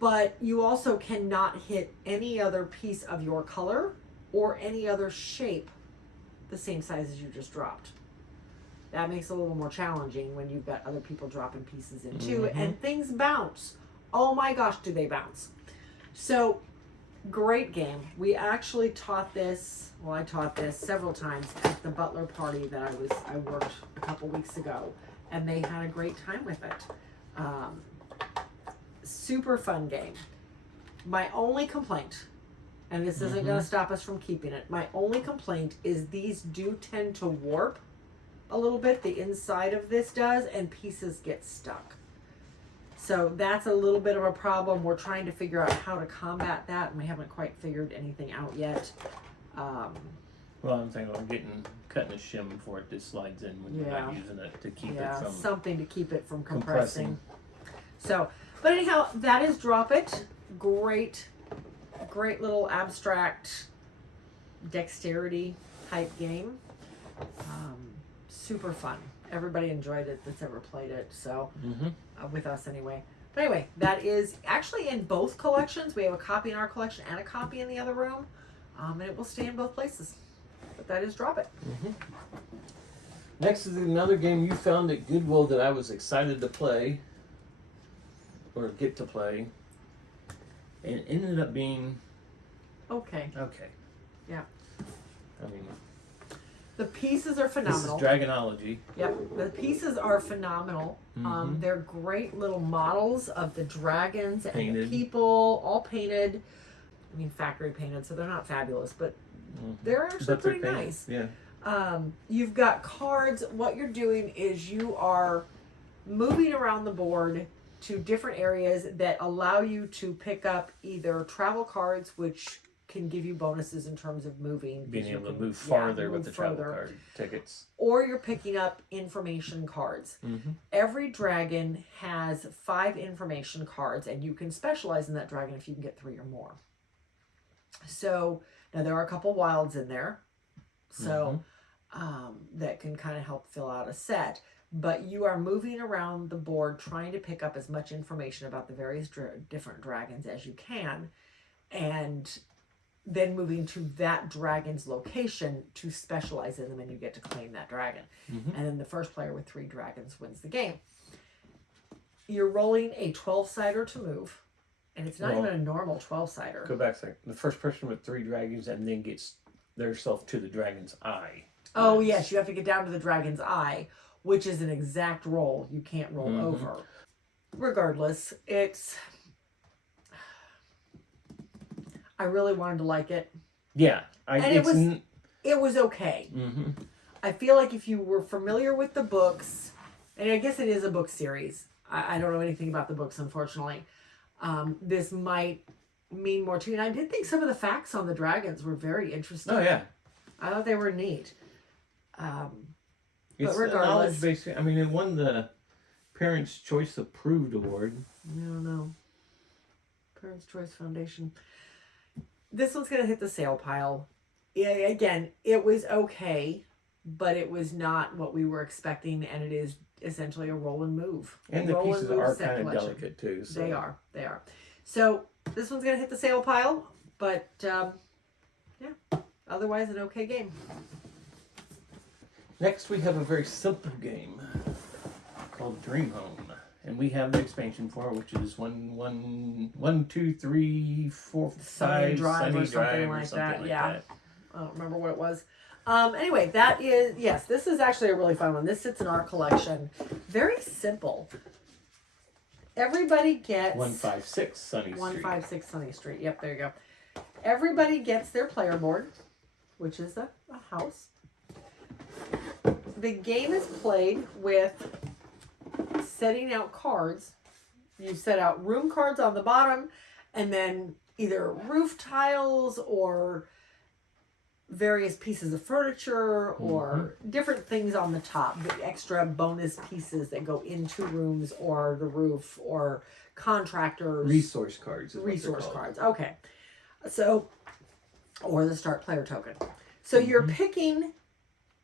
But you also cannot hit any other piece of your color or any other shape the same size as you just dropped. That makes it a little more challenging when you've got other people dropping pieces in too, and things bounce. Oh my gosh, do they bounce. So, great game. We actually taught this, well, I taught this several times at the Butler party that I worked a couple weeks ago, and they had a great time with it. Super fun game. My only complaint, and this isn't going to stop us from keeping it, my only complaint is these do tend to warp a little bit. The inside of this does, and pieces get stuck. So that's a little bit of a problem. We're trying to figure out how to combat that, and we haven't quite figured anything out yet. Well, I'm thinking of cutting a shim before it just slides in when you're not using it to keep it from something to keep it from compressing. So, but anyhow, that is Drop It. Great little abstract dexterity type game. Super fun. Everybody enjoyed it that's ever played it. So, with us anyway. But anyway, that is actually in both collections. We have a copy in our collection and a copy in the other room. And it will stay in both places. But that is Drop It. Next is another game you found at Goodwill that I was excited to play, or get to play, and it ended up being Okay. okay. Yeah. I mean, The pieces are this is phenomenal. Dragonology. Yep. The pieces are phenomenal. They're great little models of the dragons and the Painted. people, all painted. I mean, factory painted, so they're not fabulous, but they're actually But they're pretty painted, nice. Yeah. You've got cards. What you're doing is you are moving around the board to different areas that allow you to pick up either travel cards, which can give you bonuses in terms of moving. Being you able to can- move farther move with the travel further. card tickets. Or you're picking up information cards. Every dragon has 5 information cards, and you can specialize in that dragon if you can get 3 or more. So now there are a couple wilds in there, so that can kind of help fill out a set. But you are moving around the board trying to pick up as much information about the various different dragons as you can, and then moving to that dragon's location to specialize in them, and you get to claim that dragon. And then the first player with 3 dragons wins the game. You're rolling a 12-sider to move, and it's not Well, even a normal 12-sider. Go back a second. The first person with 3 dragons and then gets theirself to the dragon's eye. Oh, yes, you have to get down to the dragon's eye, which is an exact roll. You can't roll over. Regardless, I really wanted to like it. Yeah. It was okay. I feel like if you were familiar with the books, and I guess it is a book series. I don't know anything about the books, unfortunately. This might mean more to you. And I did think some of the facts on the dragons were very interesting. Oh, yeah. I thought they were neat. It's But regardless, knowledge based. I mean, it won the Parents' Choice Approved Award. I don't know. Parents' Choice Foundation. This one's going to hit the sale pile. Yeah, again, it was okay, but it was not what we were expecting, and it is essentially a roll and move. And the Roll pieces move are set kind of collection. delicate, too. So. They are. So this one's going to hit the sale pile, but otherwise an okay game. Next, we have a very simple game called Dream Home, and we have the expansion for it, which is 1, 2, 3, 4, 5 Sunny Drive Sunny or something Drive like or something that. like Yeah. that. I don't remember what it was. Anyway, that is, yes, this is actually a really fun one. This sits in our collection. Very simple. Everybody gets 156 Sunny Street. 156 Sunny Street. Yep, there you go. Everybody gets their player board, which is a house. The game is played with setting out cards. You set out room cards on the bottom, and then either roof tiles or various pieces of furniture or different things on the top, the extra bonus pieces that go into rooms or the roof or contractors. Resource cards. Is Resource what they're called. cards. Okay. So, or the start player token. So you're picking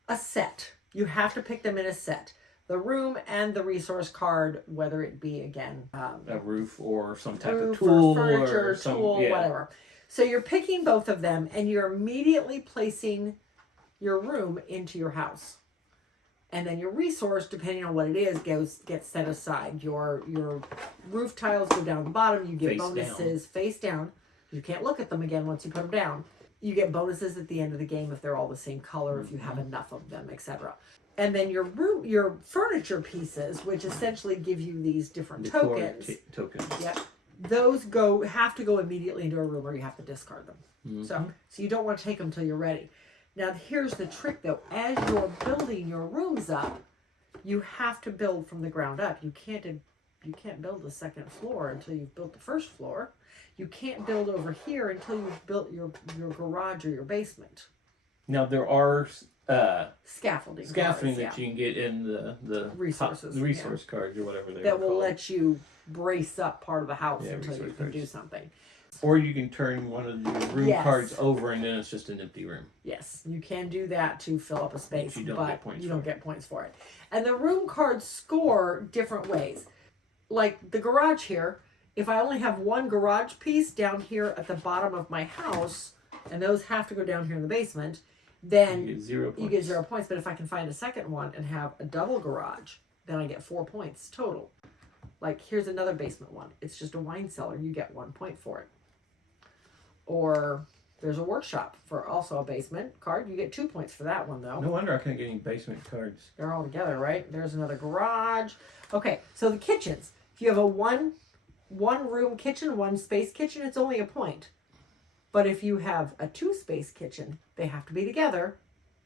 a set. You have to pick them in a set. The room and the resource card, whether it be, again, A roof or some type roof of tool or furniture, or some, tool, yeah. whatever. So you're picking both of them, and you're immediately placing your room into your house. And then your resource, depending on what it is, gets set aside. Your roof tiles go down the bottom. You get Face bonuses face down. You can't look at them again once you put them down. You get bonuses at the end of the game if they're all the same color, if you have enough of them, etc. And then your furniture pieces, which essentially give you these different Decor tokens. Tokens. Yep. Those have to go immediately into a room, or you have to discard them. So you don't want to take them until you're ready. Now here's the trick, though. As you're building your rooms up, you have to build from the ground up. You can't build the second floor until you've built the first floor. You can't build over here until you've built your garage or your basement. Now there are Scaffolding that cards, you can get in the Resources, the resource cards or whatever they that will called. let you brace up part of the house Yeah, until you resource can cards. do something. Or you can turn one of the room Yes. cards over and then it's just an empty room. Yes, you can do that to fill up a space, But you don't but get points you for don't it. get points for it. And the room cards score different ways. Like the garage here, if I only have one garage piece down here at the bottom of my house, and those have to go down here in the basement, then You get 0 points. you get 0 points. But if I can find a second one and have a double garage, then I get 4 points total. Like, here's another basement one. It's just a wine cellar. You get 1 point for it. Or there's a workshop for also a basement card. You get 2 points for that one, though. No wonder I couldn't get any basement cards. They're all together, right? There's another garage. Okay, so the kitchens. If you have a one room kitchen, one space kitchen, it's only a point. But if you have a 2 space kitchen, they have to be together,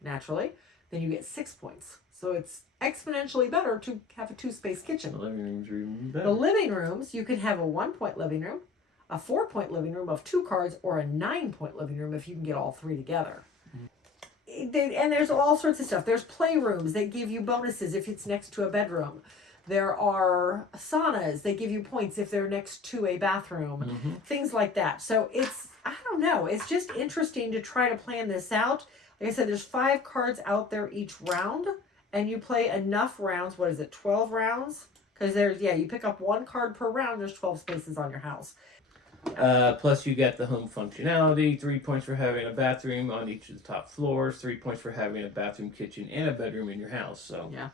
naturally, then you get 6 points. So it's exponentially better to have a 2 space kitchen. The living rooms are even better. The living rooms, you can have a 1 point living room, a 4 point living room of 2 cards, or a 9 point living room if you can get all 3 together. And there's all sorts of stuff. There's playrooms that give you bonuses if it's next to a bedroom. There are saunas. They give you points if they're next to a bathroom. Things like that. So it's, I don't know. It's just interesting to try to plan this out. Like I said, there's 5 cards out there each round. And you play enough rounds. What is it, 12 rounds? Because there's, you pick up 1 card per round. There's 12 spaces on your house. Plus you get the home functionality, 3 points for having a bathroom on each of the top floors, 3 points for having a bathroom, kitchen, and a bedroom in your house. So Yeah.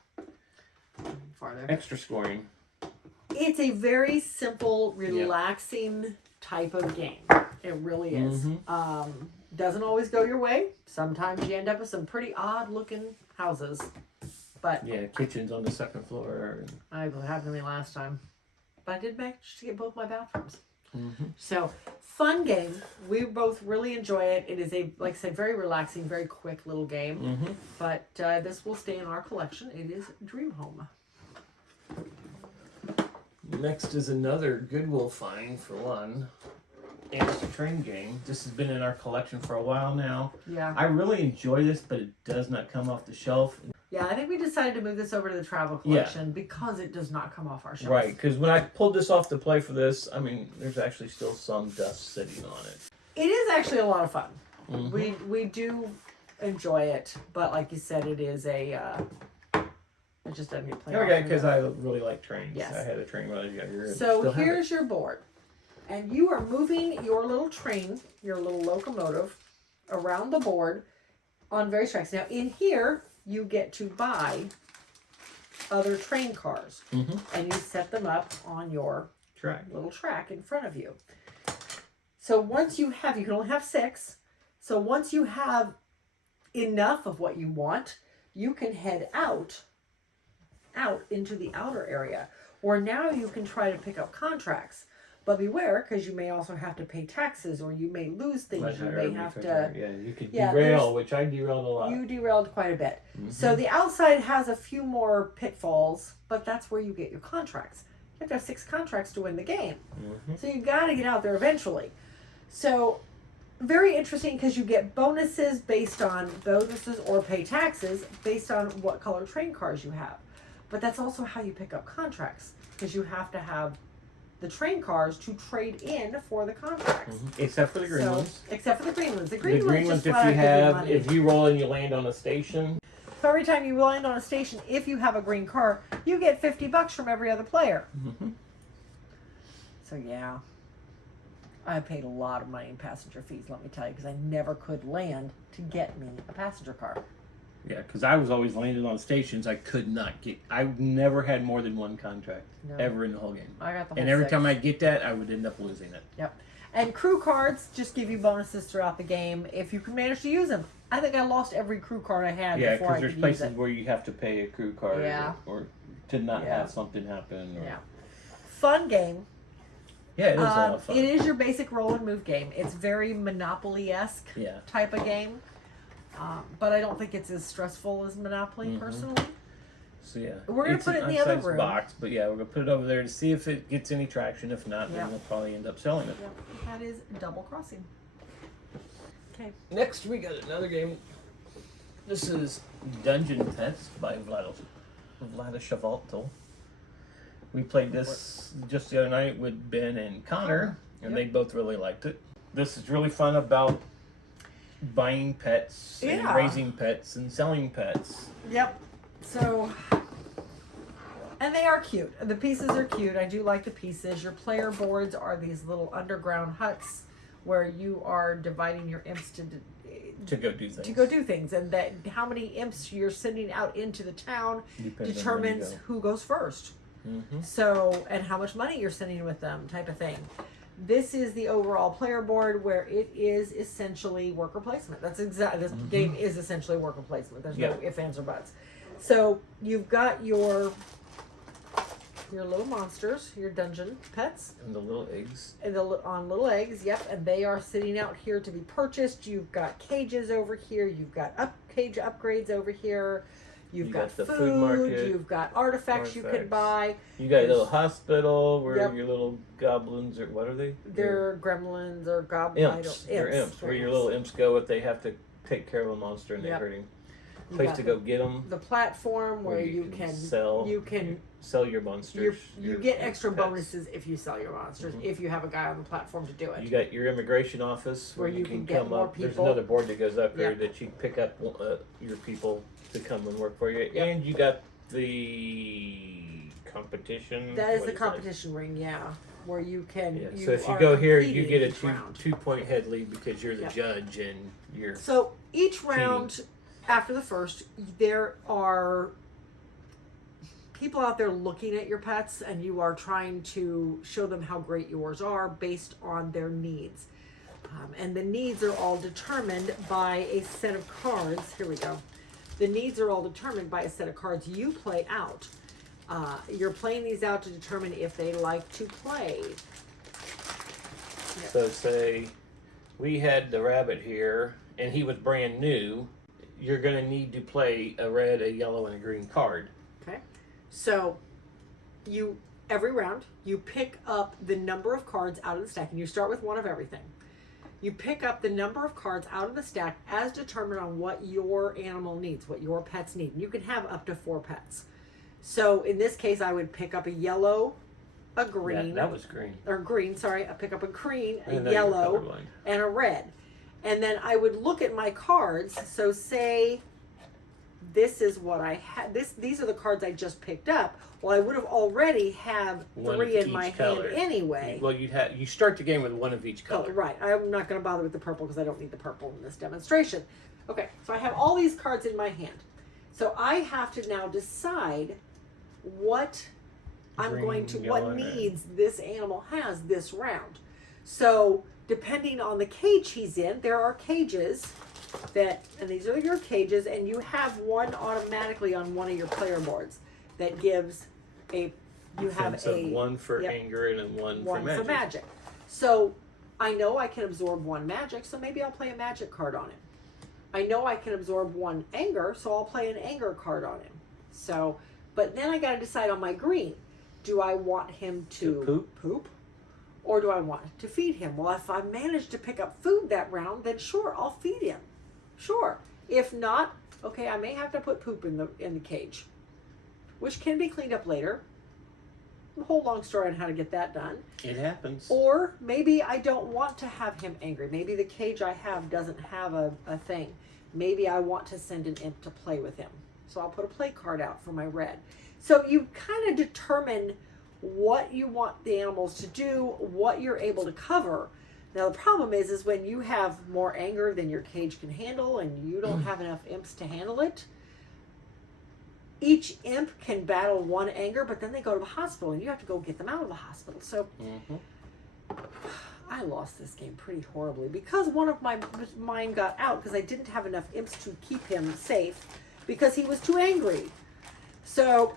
Farther. extra scoring. It's a very simple, relaxing type of game. It really is. Doesn't always go your way. Sometimes you end up with some pretty odd looking houses. But Yeah, kitchen's on the 2nd floor. it happened to me last time. But I did manage to get both my bathrooms. So, fun game. We both really enjoy it. It is a, like I said, very relaxing, very quick little game. But this will stay in our collection. It is Dream Home. Next is another Goodwill find for one. And it's a train game. This has been in our collection for a while now. Yeah. I really enjoy this, but it does not come off the shelf. Yeah, I think we decided to move this over to the travel collection because it does not come off our shelf. Right, because when I pulled this off to play for this, I mean, there's actually still some dust sitting on it. It is actually a lot of fun. We do enjoy it, but like you said, it is a it just doesn't get played. Okay, because I really like trains. Yes. I had a train when I was younger. and So still have it. here's your board, and you are moving your little train, your little locomotive, around the board on various tracks. Now in here, you get to buy other train cars, and you set them up on your little track in front of you. So once you have, you can only have 6. So once you have enough of what you want, you can head out into the outer area, or now you can try to pick up contracts. But beware, because you may also have to pay taxes, or you may lose things. You may have to. Yeah, you could Yeah, derail, which I derailed a lot. You derailed quite a bit. So the outside has a few more pitfalls, but that's where you get your contracts. You have to have 6 contracts to win the game. So you got to get out there eventually. So very interesting, because you get bonuses based on bonuses or pay taxes based on what color train cars you have. But that's also how you pick up contracts, because you have to have the train cars to trade in for the contracts. Except for the green ones. Except for the green ones. The The green green ones ones, just if flat you out give you have, money. if you roll and you land on a station. So every time you land on a station, if you have a green car, you get $50 from every other player. So yeah, I paid a lot of money in passenger fees, let me tell you, because I never could land to get me a passenger car. Yeah, because I was always landing on stations I could not get. I never had more than 1 contract ever in the whole game. I got the whole And every 6. time I get that, I would end up losing it. Yep. And crew cards just give you bonuses throughout the game if you can manage to use them. I think I lost every crew card I had Yeah, before I because there's could use places it. where you have to pay a crew card or to not have something happen. Or... Yeah. Fun game. Yeah, it is a lot of fun. It is your basic roll and move game. It's very Monopoly-esque type of game. But I don't think it's as stressful as Monopoly, personally. So yeah, We're going to put it in the other room. Box, but yeah, we're going to put it over there to see if it gets any traction. If not, then we'll probably end up selling it. Yep. That is Double Crossing. Okay. Next, we got another game. This is Dungeon Petz by Vladishavalto. We played this just the other night with Ben and Connor, and they both really liked it. This is really fun about buying pets and raising pets and selling pets. Yep. So, and they are cute. The pieces are cute. I do like the pieces. Your player boards are these little underground huts where you are dividing your imps to go do things. to go do things, and that how many imps you're sending out into the town Depends determines on where who goes first. you go. So, and how much money you're sending with them, type of thing. This is the overall player board, where it is essentially worker placement. That's exactly, this game is essentially worker placement. There's no ifs, ands, or buts. So you've got your little monsters, your dungeon pets, And the little eggs. and on little eggs. Yep, and they are sitting out here to be purchased. You've got cages over here. You've got cage upgrades over here. You've You got got the food. food market, You've got artifacts you can buy. You got a little hospital where Yep. your little goblins, or what are they? They're gremlins or goblins. Imps. They're imps. Where your little imps go if they have to take care of a monster and they're Yep. hurting. You Place got to go get them. the platform where you can sell. you can sell your monsters. you your get extra pets. bonuses if you sell your monsters, if you have a guy on the platform to do it. You got your immigration office Where you can get come more up. There's people. another board that goes up there Yep. that you pick up your people to come and work for you. Yep. And you got the competition. That is what the that? competition ring, yeah, where you can. Yeah. You So if you are go here, you competing get a each round. 2-point head lead because you're the Yep. judge and you're. So each round after the first, there are people out there looking at your pets, and you are trying to show them how great yours are based on their needs. And the needs are all determined by a set of cards. Here we go. The needs are all determined by a set of cards you play out. You're playing these out to determine if they like to play. Yep. So say we had the rabbit here and he was brand new. You're going to need to play a red, a yellow, and a green card. Okay. So you every round you pick up the number of cards out of the stack, and you start with one of everything. You pick up the number of cards out of the stack as determined on what your animal needs, what your pets need. And you can have up to 4 pets. So in this case, I would pick up a yellow, a green. That was green. Or green, sorry. I pick up a green, I a know you're yellow, colorblind. and a red. And then I would look at my cards. So say this is what I had. These are the cards I just picked up. Well, I would have already have One 3 of in my each color. hand anyway. Well, you start the game with one of each color. Right. I'm not going to bother with the purple because I don't need the purple in this demonstration. Okay, so I have all these cards in my hand. So I have to now decide what Green, yellow, what and red. needs this animal has this round. So depending on the cage he's in, there are cages and these are your cages, and you have one automatically on one of your player boards that gives you have Defense of one for yep, anger and then one for magic. for magic. So I know I can absorb 1 magic, so maybe I'll play a magic card on him. I know I can absorb 1 anger, so I'll play an anger card on him. So, but then I got to decide on my green. Do I want him to poop? Or do I want to feed him? Well, if I manage to pick up food that round, then sure, I'll feed him. Sure. If not, okay, I may have to put poop in the cage, which can be cleaned up later. A whole long story on how to get that done. It happens. Or maybe I don't want to have him angry. Maybe the cage I have doesn't have a thing. Maybe I want to send an imp to play with him. So I'll put a play card out for my red. So you kind of determine what you want the animals to do, what you're able to cover. Now the problem is when you have more anger than your cage can handle and you don't have enough imps to handle it, each imp can battle 1 anger, but then they go to the hospital and you have to go get them out of the hospital. So I lost this game pretty horribly because one of mine got out because I didn't have enough imps to keep him safe because he was too angry. So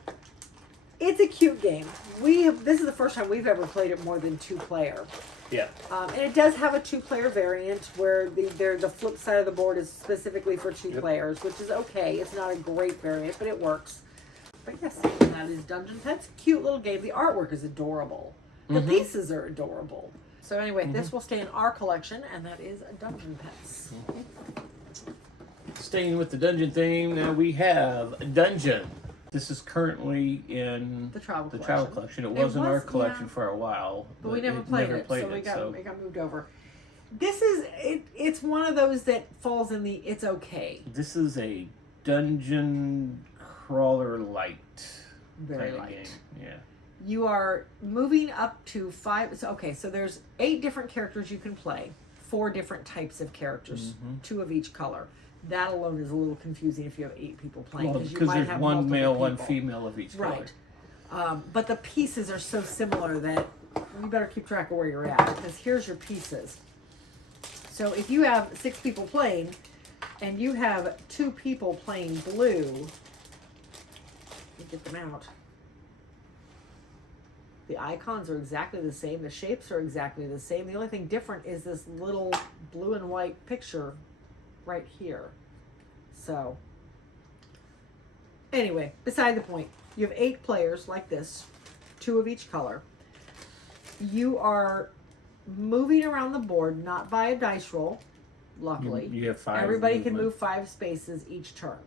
it's a cute game. This is the first time we've ever played it more than 2-player. Yeah. And it does have a 2-player variant where the flip side of the board is specifically for 2 players, which is okay. It's not a great variant, but it works. But yes, that is Dungeon Petz. Cute little game. The artwork is adorable. The pieces are adorable. So anyway, this will stay in our collection, and that is Dungeon Petz. Staying with the dungeon theme, now we have Dungeon. This is currently in The travel collection. It was in our collection yeah. for a while, But we never played it, so it got moved over. This is it's one of those that falls in the it's okay. This is a dungeon crawler light. Very kind of light. game. Yeah. You are moving up to 5. So there's 8 different characters you can play. 4 different types of characters, 2 of each color. That alone is a little confusing if you have 8 people playing, Well, because you because might there's have one multiple male, one people. female of each color. Right. But the pieces are so similar that you better keep track of where you're at, because here's your pieces. So if you have 6 people playing, and you have 2 people playing blue, let me get them out. The icons are exactly the same. The shapes are exactly the same. The only thing different is this little blue and white picture right here. So, anyway, beside the point. You have 8 players like this, 2 of each color. You are moving around the board, not by a dice roll, luckily. You have 5. Everybody can move 5 spaces each turn.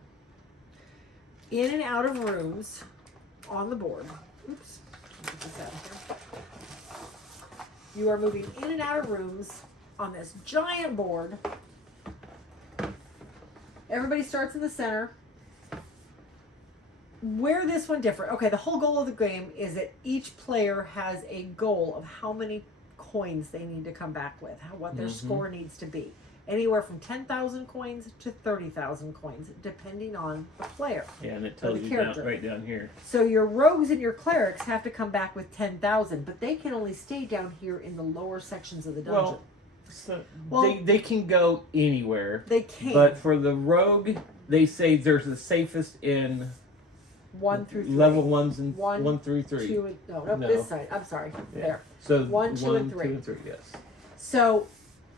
In and out of rooms on the board. Oops. Get this out of here. You are moving in and out of rooms on this giant board. Everybody starts in the center. Where this one different? Okay, the whole goal of the game is that each player has a goal of how many coins they need to come back with, what their score needs to be. Anywhere from 10,000 coins to 30,000 coins, depending on the player. Yeah, and it tells you right down here. So your rogues and your clerics have to come back with 10,000, but they can only stay down here in the lower sections of the dungeon. They can go anywhere. They can. But for the rogue, they say there's the safest in 1 through 3. level 1s and 1, 1 through 3. 2, no, this side. I'm sorry. Yeah. There. So 1, 2, and 3. 2 and 3, yes. So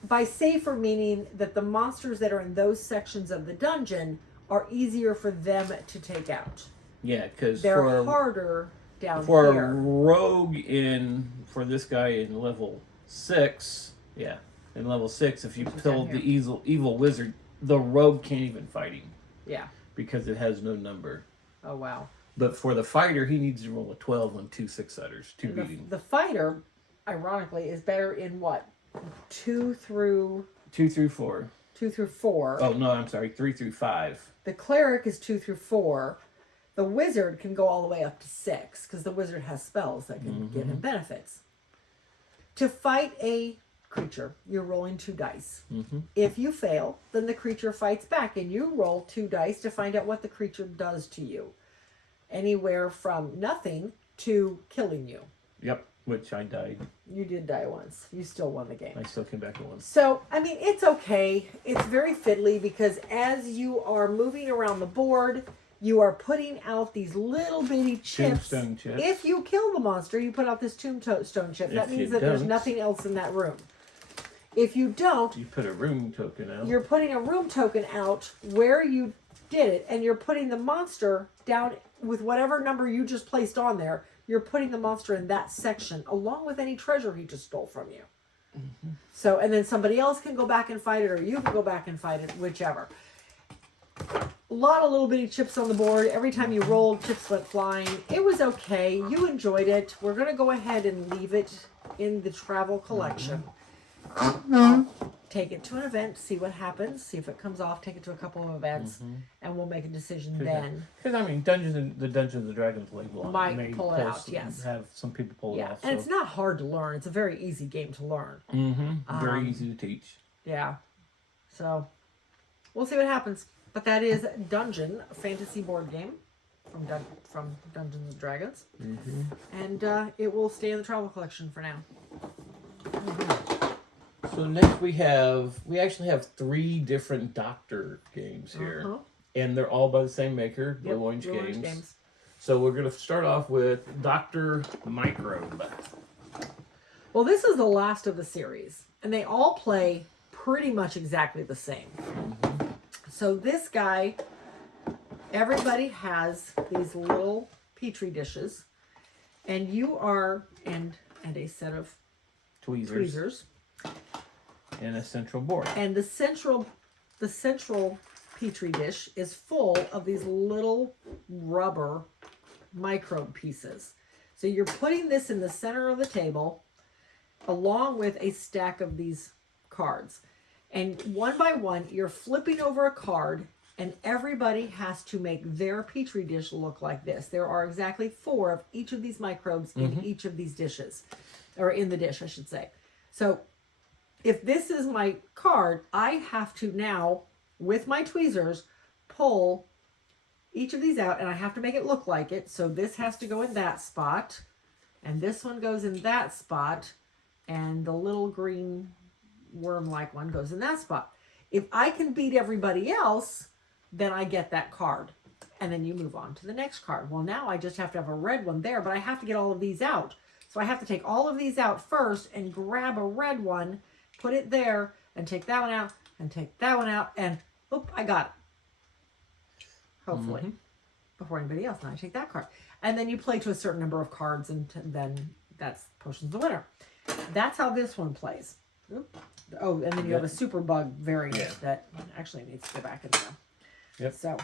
by safer, meaning that the monsters that are in those sections of the dungeon are easier for them to take out. Yeah, because they're harder down for here. a rogue for this guy in level 6, in level 6, if you killed the evil wizard, the rogue can't even fight him. Yeah. Because it has no number. Oh, wow. But for the fighter, he needs to roll a 12 on 2 6-siders to beat him. The fighter, ironically, is better in what? 2 through 4. 2 through 4. Oh, no, I'm sorry. 3 through 5. The cleric is 2 through 4. The wizard can go all the way up to 6, because the wizard has spells that can give him benefits. To fight a creature, you're rolling 2 dice. If you fail, then the creature fights back, and you roll 2 dice to find out what the creature does to you. Anywhere from nothing to killing you. Yep, which I died. You did die once. You still won the game. I still came back at once. So, I mean, it's okay. It's very fiddly, because as you are moving around the board, you are putting out these little bitty chips. Tombstone chips. If you kill the monster, you put out this tombstone chip. That means that there's nothing else in that room. If you don't, you put a room token out. You're putting a room token out where you did it, and you're putting the monster down with whatever number you just placed on there. You're putting the monster in that section, along with any treasure he just stole from you. So, and then somebody else can go back and fight it, or you can go back and fight it, whichever. A lot of little bitty chips on the board. Every time you rolled, chips went flying. It was okay. You enjoyed it. We're going to go ahead and leave it in the travel collection. Take it to an event, see what happens, see if it comes off, take it to a couple of events, and we'll make a decision then. Because, I mean, Dungeons and Dragons label might pull it out, yes. Have some people pull it off. And it's not hard to learn. It's a very easy game to learn. Very easy to teach. Yeah. So, we'll see what happens. But that is Dungeon, a fantasy board game from Dungeons and Dragons. And it will stay in the travel collection for now. So next we actually have 3 different Doctor games here. And they're all by the same maker, Blue Orange Games. So we're going to start off with Dr. Microbe. Well, this is the last of the series. And they all play pretty much exactly the same. So this guy, everybody has these little petri dishes. And you are, and a set of tweezers. And a central board. And the central petri dish is full of these little rubber microbe pieces. So you're putting this in the center of the table along with a stack of these cards. And one by one, you're flipping over a card, and everybody has to make their petri dish look like this. There are exactly 4 of each of these microbes in each of these dishes, or in the dish, I should say. So if this is my card, I have to now, with my tweezers, pull each of these out, and I have to make it look like it. So this has to go in that spot, and this one goes in that spot, and the little green worm-like one goes in that spot. If I can beat everybody else, then I get that card. And then you move on to the next card. Well, now I just have to have a red one there, but I have to get all of these out. So I have to take all of these out first and grab a red one, put it there, and take that one out, and take that one out, and oop, I got it. Hopefully. Before anybody else. Now I take that card. And then you play to a certain number of cards, and then that's person's the winner. That's how this one plays. Oop. Oh, and then you have a super bug variant that actually needs to go back in there. Yep. So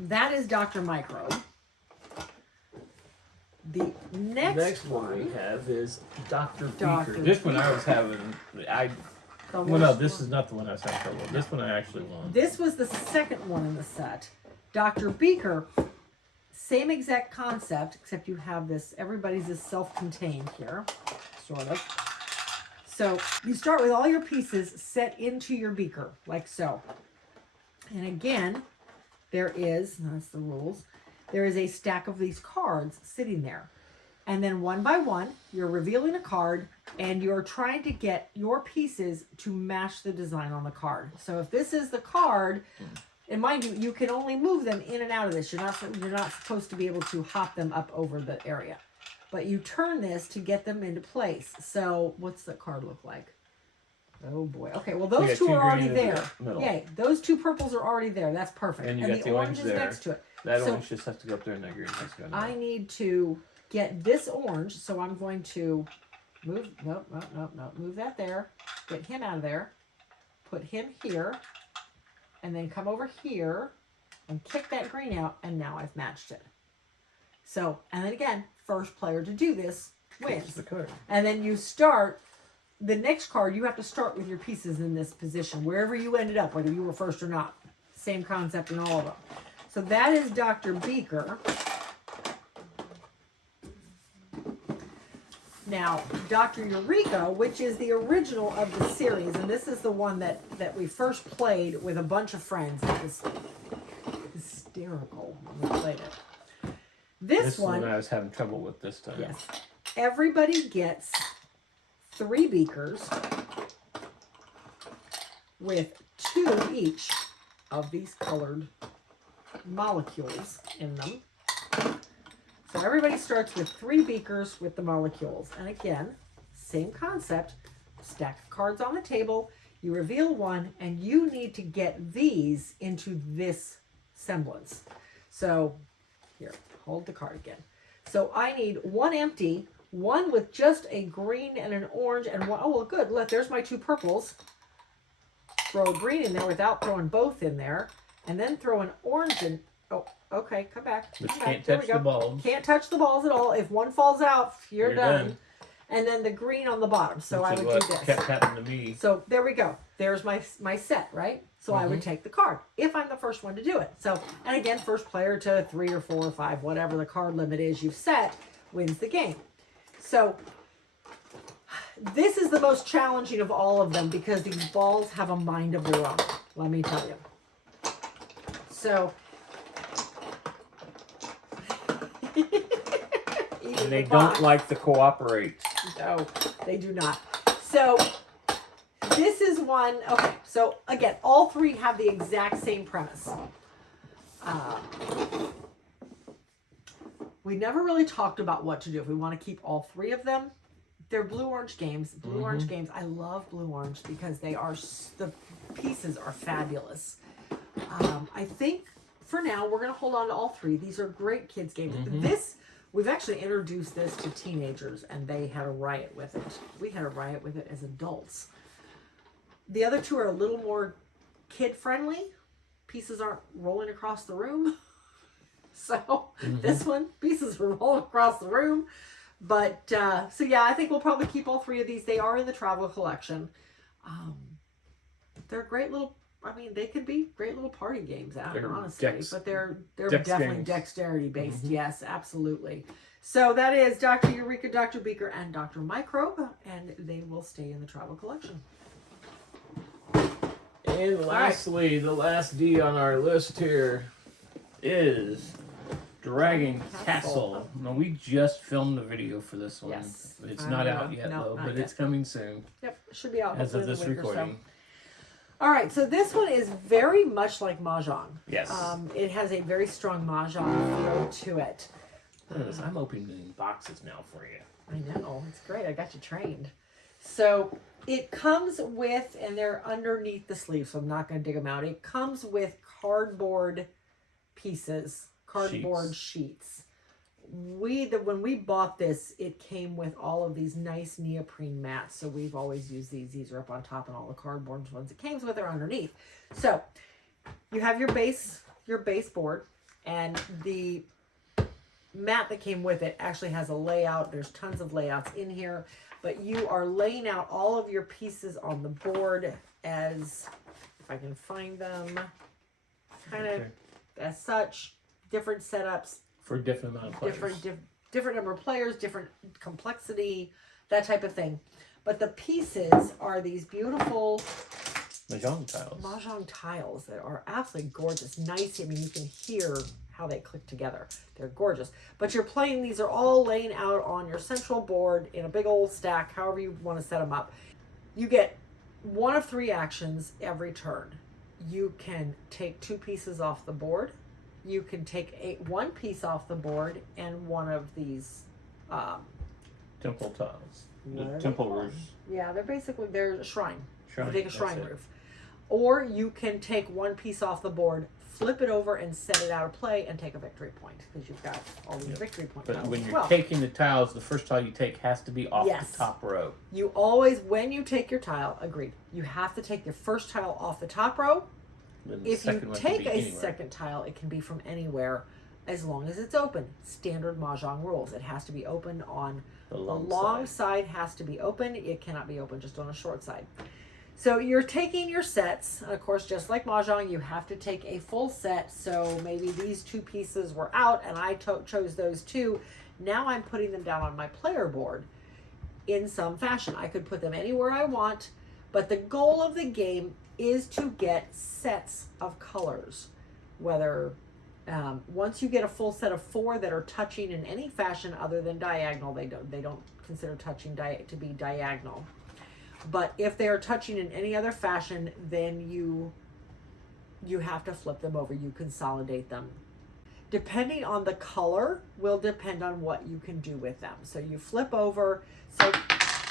that is Dr. Microbe. The next one we have is Dr. Dr. Beaker. This one I was having, well, no, this is not the one I was having trouble with. This one I actually won. This was the second one in the set. Dr. Beaker, same exact concept, except you have this, everybody's is self-contained here, sort of. So you start with all your pieces set into your beaker, like so. And again, there is, that's the rules, there is a stack of these cards sitting there. And then one by one, you're revealing a card and you're trying to get your pieces to match the design on the card. So if this is the card, and mind you, you can only move them in and out of this. You're not supposed to be able to hop them up over the area. But you turn this to get them into place. So what's the card look like? Oh boy. Okay, well those two are already there. Yay. Those two purples are already there. That's perfect. And you got the orange there. Next to it. That orange just has to go up there and that green has to go down. I need to get this orange, so I'm going to move, nope, move that there, get him out of there, put him here, and then come over here and kick that green out, and now I've matched it. So, and then again, first player to do this wins. The card. And then you start, the next card, you have to start with your pieces in this position, wherever you ended up, whether you were first or not. Same concept in all of them. So that is Dr. Beaker. Now, Dr. Eureka, which is the original of the series, and this is the one that we first played with a bunch of friends. It was hysterical when we played it. This one, I was having trouble with this time. yes. Everybody gets 3 beakers with 2 each of these colored molecules in them. So everybody starts with 3 beakers with the molecules. And again, same concept, stack of cards on the table, you reveal one, and you need to get these into this semblance. So here, hold the card again. So I need 1 empty, 1 with just a green and an orange, and 1, oh well good, look, there's my 2 purples. Throw a green in there without throwing both in there, and then throw an orange in. Oh, okay, come back. But you Come can't back. touch the balls. Can't touch the balls at all. If one falls out, you're done. And then the green on the bottom. So I would do this. Kept happening to me. So there we go. There's my set, right? So I would take the card if I'm the first one to do it. So, and again, first player to 3 or 4 or 5, whatever the card limit is you've set, wins the game. So this is the most challenging of all of them because these balls have a mind of their own, let me tell you. So and they don't like to cooperate. No, they do not. So this is one, okay, so again, all 3 have the exact same premise. We never really talked about what to do. If we want to keep all 3 of them, they're blue-orange games. Blue-orange games, I love blue-orange because they are, the pieces are fabulous. I think for now, we're going to hold on to all 3. These are great kids games. This, we've actually introduced this to teenagers and they had a riot with it. We had a riot with it as adults. The other 2 are a little more kid-friendly. Pieces aren't rolling across the room. So this one, pieces are rolling across the room. But, so yeah, I think we'll probably keep all 3 of these. They are in the travel collection. They're great little, I mean, they could be great little party games, honestly. But they're definitely games. dexterity based. Yes, absolutely. So that is Dr. Eureka, Dr. Beaker, and Dr. Microbe, and they will stay in the travel collection. And lastly, the last D on our list here is Dragon Castle. Now, we just filmed the video for this one. Yes. It's not out yet, though, not but yet. it's coming soon. Yep, should be out As of hopefully in this a week or so. recording. All right, so this one is very much like Mahjong. Yes. It has a very strong Mahjong feel to it. I'm opening boxes now for you. I know, it's great. I got you trained. So it comes with, and they're underneath the sleeve, so I'm not going to dig them out. It comes with cardboard pieces, cardboard sheets. When we bought this, it came with all of these nice neoprene mats. So we've always used these. These are up on top, and all the cardboard ones it came with are underneath. So you have your base board, and the mat that came with it actually has a layout. There's tons of layouts in here, but you are laying out all of your pieces on the board as, if I can find them, kind of as such, different setups, For different amount of players. different number of players, different complexity, that type of thing. But the pieces are these beautiful Mahjong tiles that are absolutely gorgeous. Nice. I mean, you can hear how they click together. They're gorgeous. But you're playing, these are all laying out on your central board in a big old stack, however you want to set them up. You get one of 3 actions every turn. You can take 2 pieces off the board. You can take one piece off the board and one of these Temple tiles. Temple roofs. Yeah, they're a shrine. You take a shrine roof. Or you can take one piece off the board, flip it over, and set it out of play and take a victory point, because you've got all these victory points. But when you're taking the tiles, the first tile you take has to be off the top row. You always, when you take your tile, agreed, you have to take your first tile off the top row. If you take a second tile, it can be from anywhere as long as it's open. Standard Mahjong rules. It has to be open on the long side has to be open. It cannot be open just on a short side. So you're taking your sets. And of course, just like Mahjong, you have to take a full set. So maybe these 2 pieces were out and I chose those 2. Now I'm putting them down on my player board in some fashion. I could put them anywhere I want, but the goal of the game is to get sets of colors. Whether once you get a full set of 4 that are touching in any fashion other than diagonal, they don't consider touching to be diagonal. But if they are touching in any other fashion, then you have to flip them over. You consolidate them. Depending on the color will depend on what you can do with them. So you flip over. So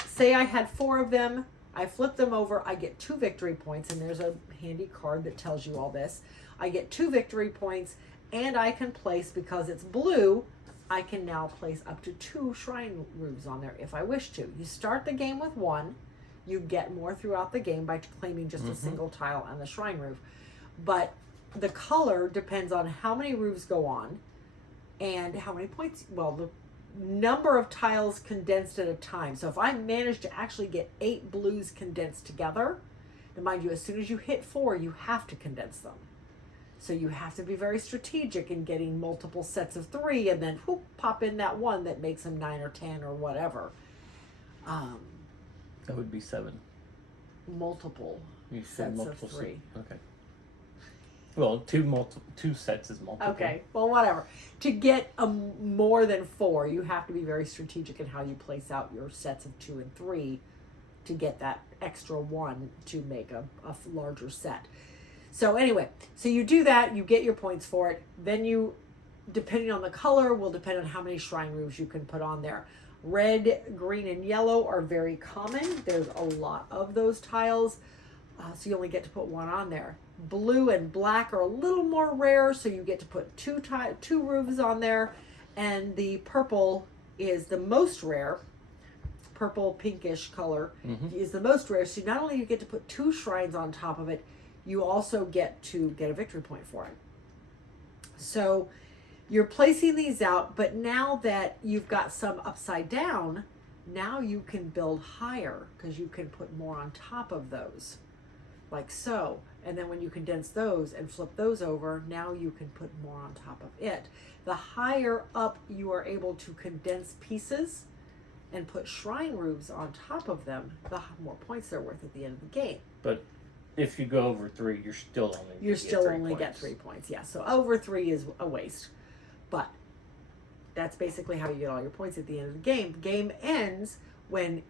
say I had 4 of them. I flip them over. I get 2 victory points. And there's a handy card that tells you all this. I get 2 victory points. And I can place, because it's blue, I can now place up to 2 shrine roofs on there if I wish to. You start the game with 1. You get more throughout the game by claiming just a single tile on the shrine roof. But the color depends on how many roofs go on and how many points, well, the number of tiles condensed at a time. So if I manage to actually get 8 blues condensed together, and mind you, as soon as you hit 4, you have to condense them. So you have to be very strategic in getting multiple sets of 3 and then whoop, pop in that one that makes them 9 or 10 or whatever. That would be 7. Multiple You said sets multiple of 3. Okay. Well, 2 sets is multiple. Okay, well, whatever. To get more than 4, you have to be very strategic in how you place out your sets of 2 and 3 to get that extra 1 to make a larger set. So anyway, so you do that, you get your points for it. Then you, depending on the color, will depend on how many shrine roofs you can put on there. Red, green, and yellow are very common. There's a lot of those tiles, so you only get to put 1 on there. Blue and black are a little more rare, so you get to put 2 roofs on there. And the purple is the most rare. Purple, pinkish color is the most rare. So not only do you get to put 2 shrines on top of it, you also get to get a victory point for it. So you're placing these out, but now that you've got some upside down, now you can build higher because you can put more on top of those. like so. And then when you condense those and flip those over, now you can put more on top of it. The higher up you are able to condense pieces and put shrine roofs on top of them, the more points they're worth at the end of the game. But if you go over 3, you're still only get 3 points. Yeah, so over 3 is a waste. But that's basically how you get all your points at the end of the game. The game ends when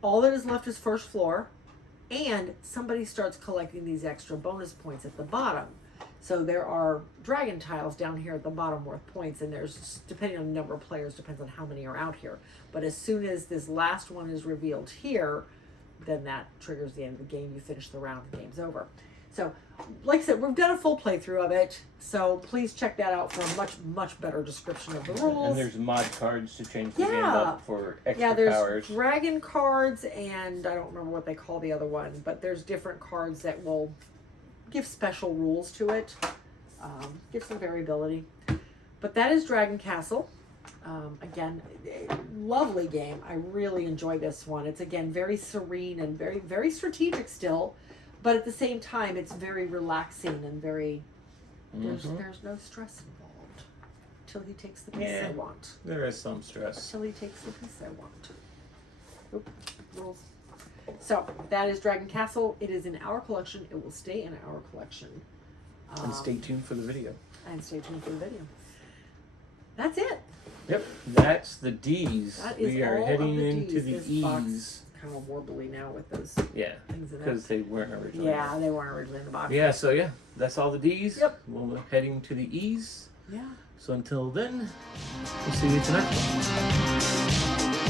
all that is left is first floor, and somebody starts collecting these extra bonus points at the bottom. So there are dragon tiles down here at the bottom worth points, and there's, depending on the number of players, depends on how many are out here. But as soon as this last one is revealed here, then that triggers the end of the game. You finish the round, the game's over. So, like I said, we've done a full playthrough of it, so please check that out for a much, much better description of the rules. And there's mod cards to change the game up for extra there's powers. dragon cards, and I don't remember what they call the other one, but there's different cards that will give special rules to it, give some variability. But that is Dragon Castle. Again, lovely game. I really enjoy this one. It's, again, very serene and very, very strategic still. But at the same time, it's very relaxing and very, there's no stress involved. Till he takes the piece I want. There is some stress. Till he takes the piece I want. Oop, rules. So, that is Dragon Castle. It is in our collection. It will stay in our collection. And stay tuned for the video. And stay tuned for the video. That's it. Yep, that's the D's. That is We are all heading of the into Ds. the This E's. box kind of warbly now with those things in it. Because they weren't originally. Yeah, they weren't originally in the box. Yeah, so that's all the D's. Yep. We're heading to the E's. Yeah. So until then, we'll see you tonight.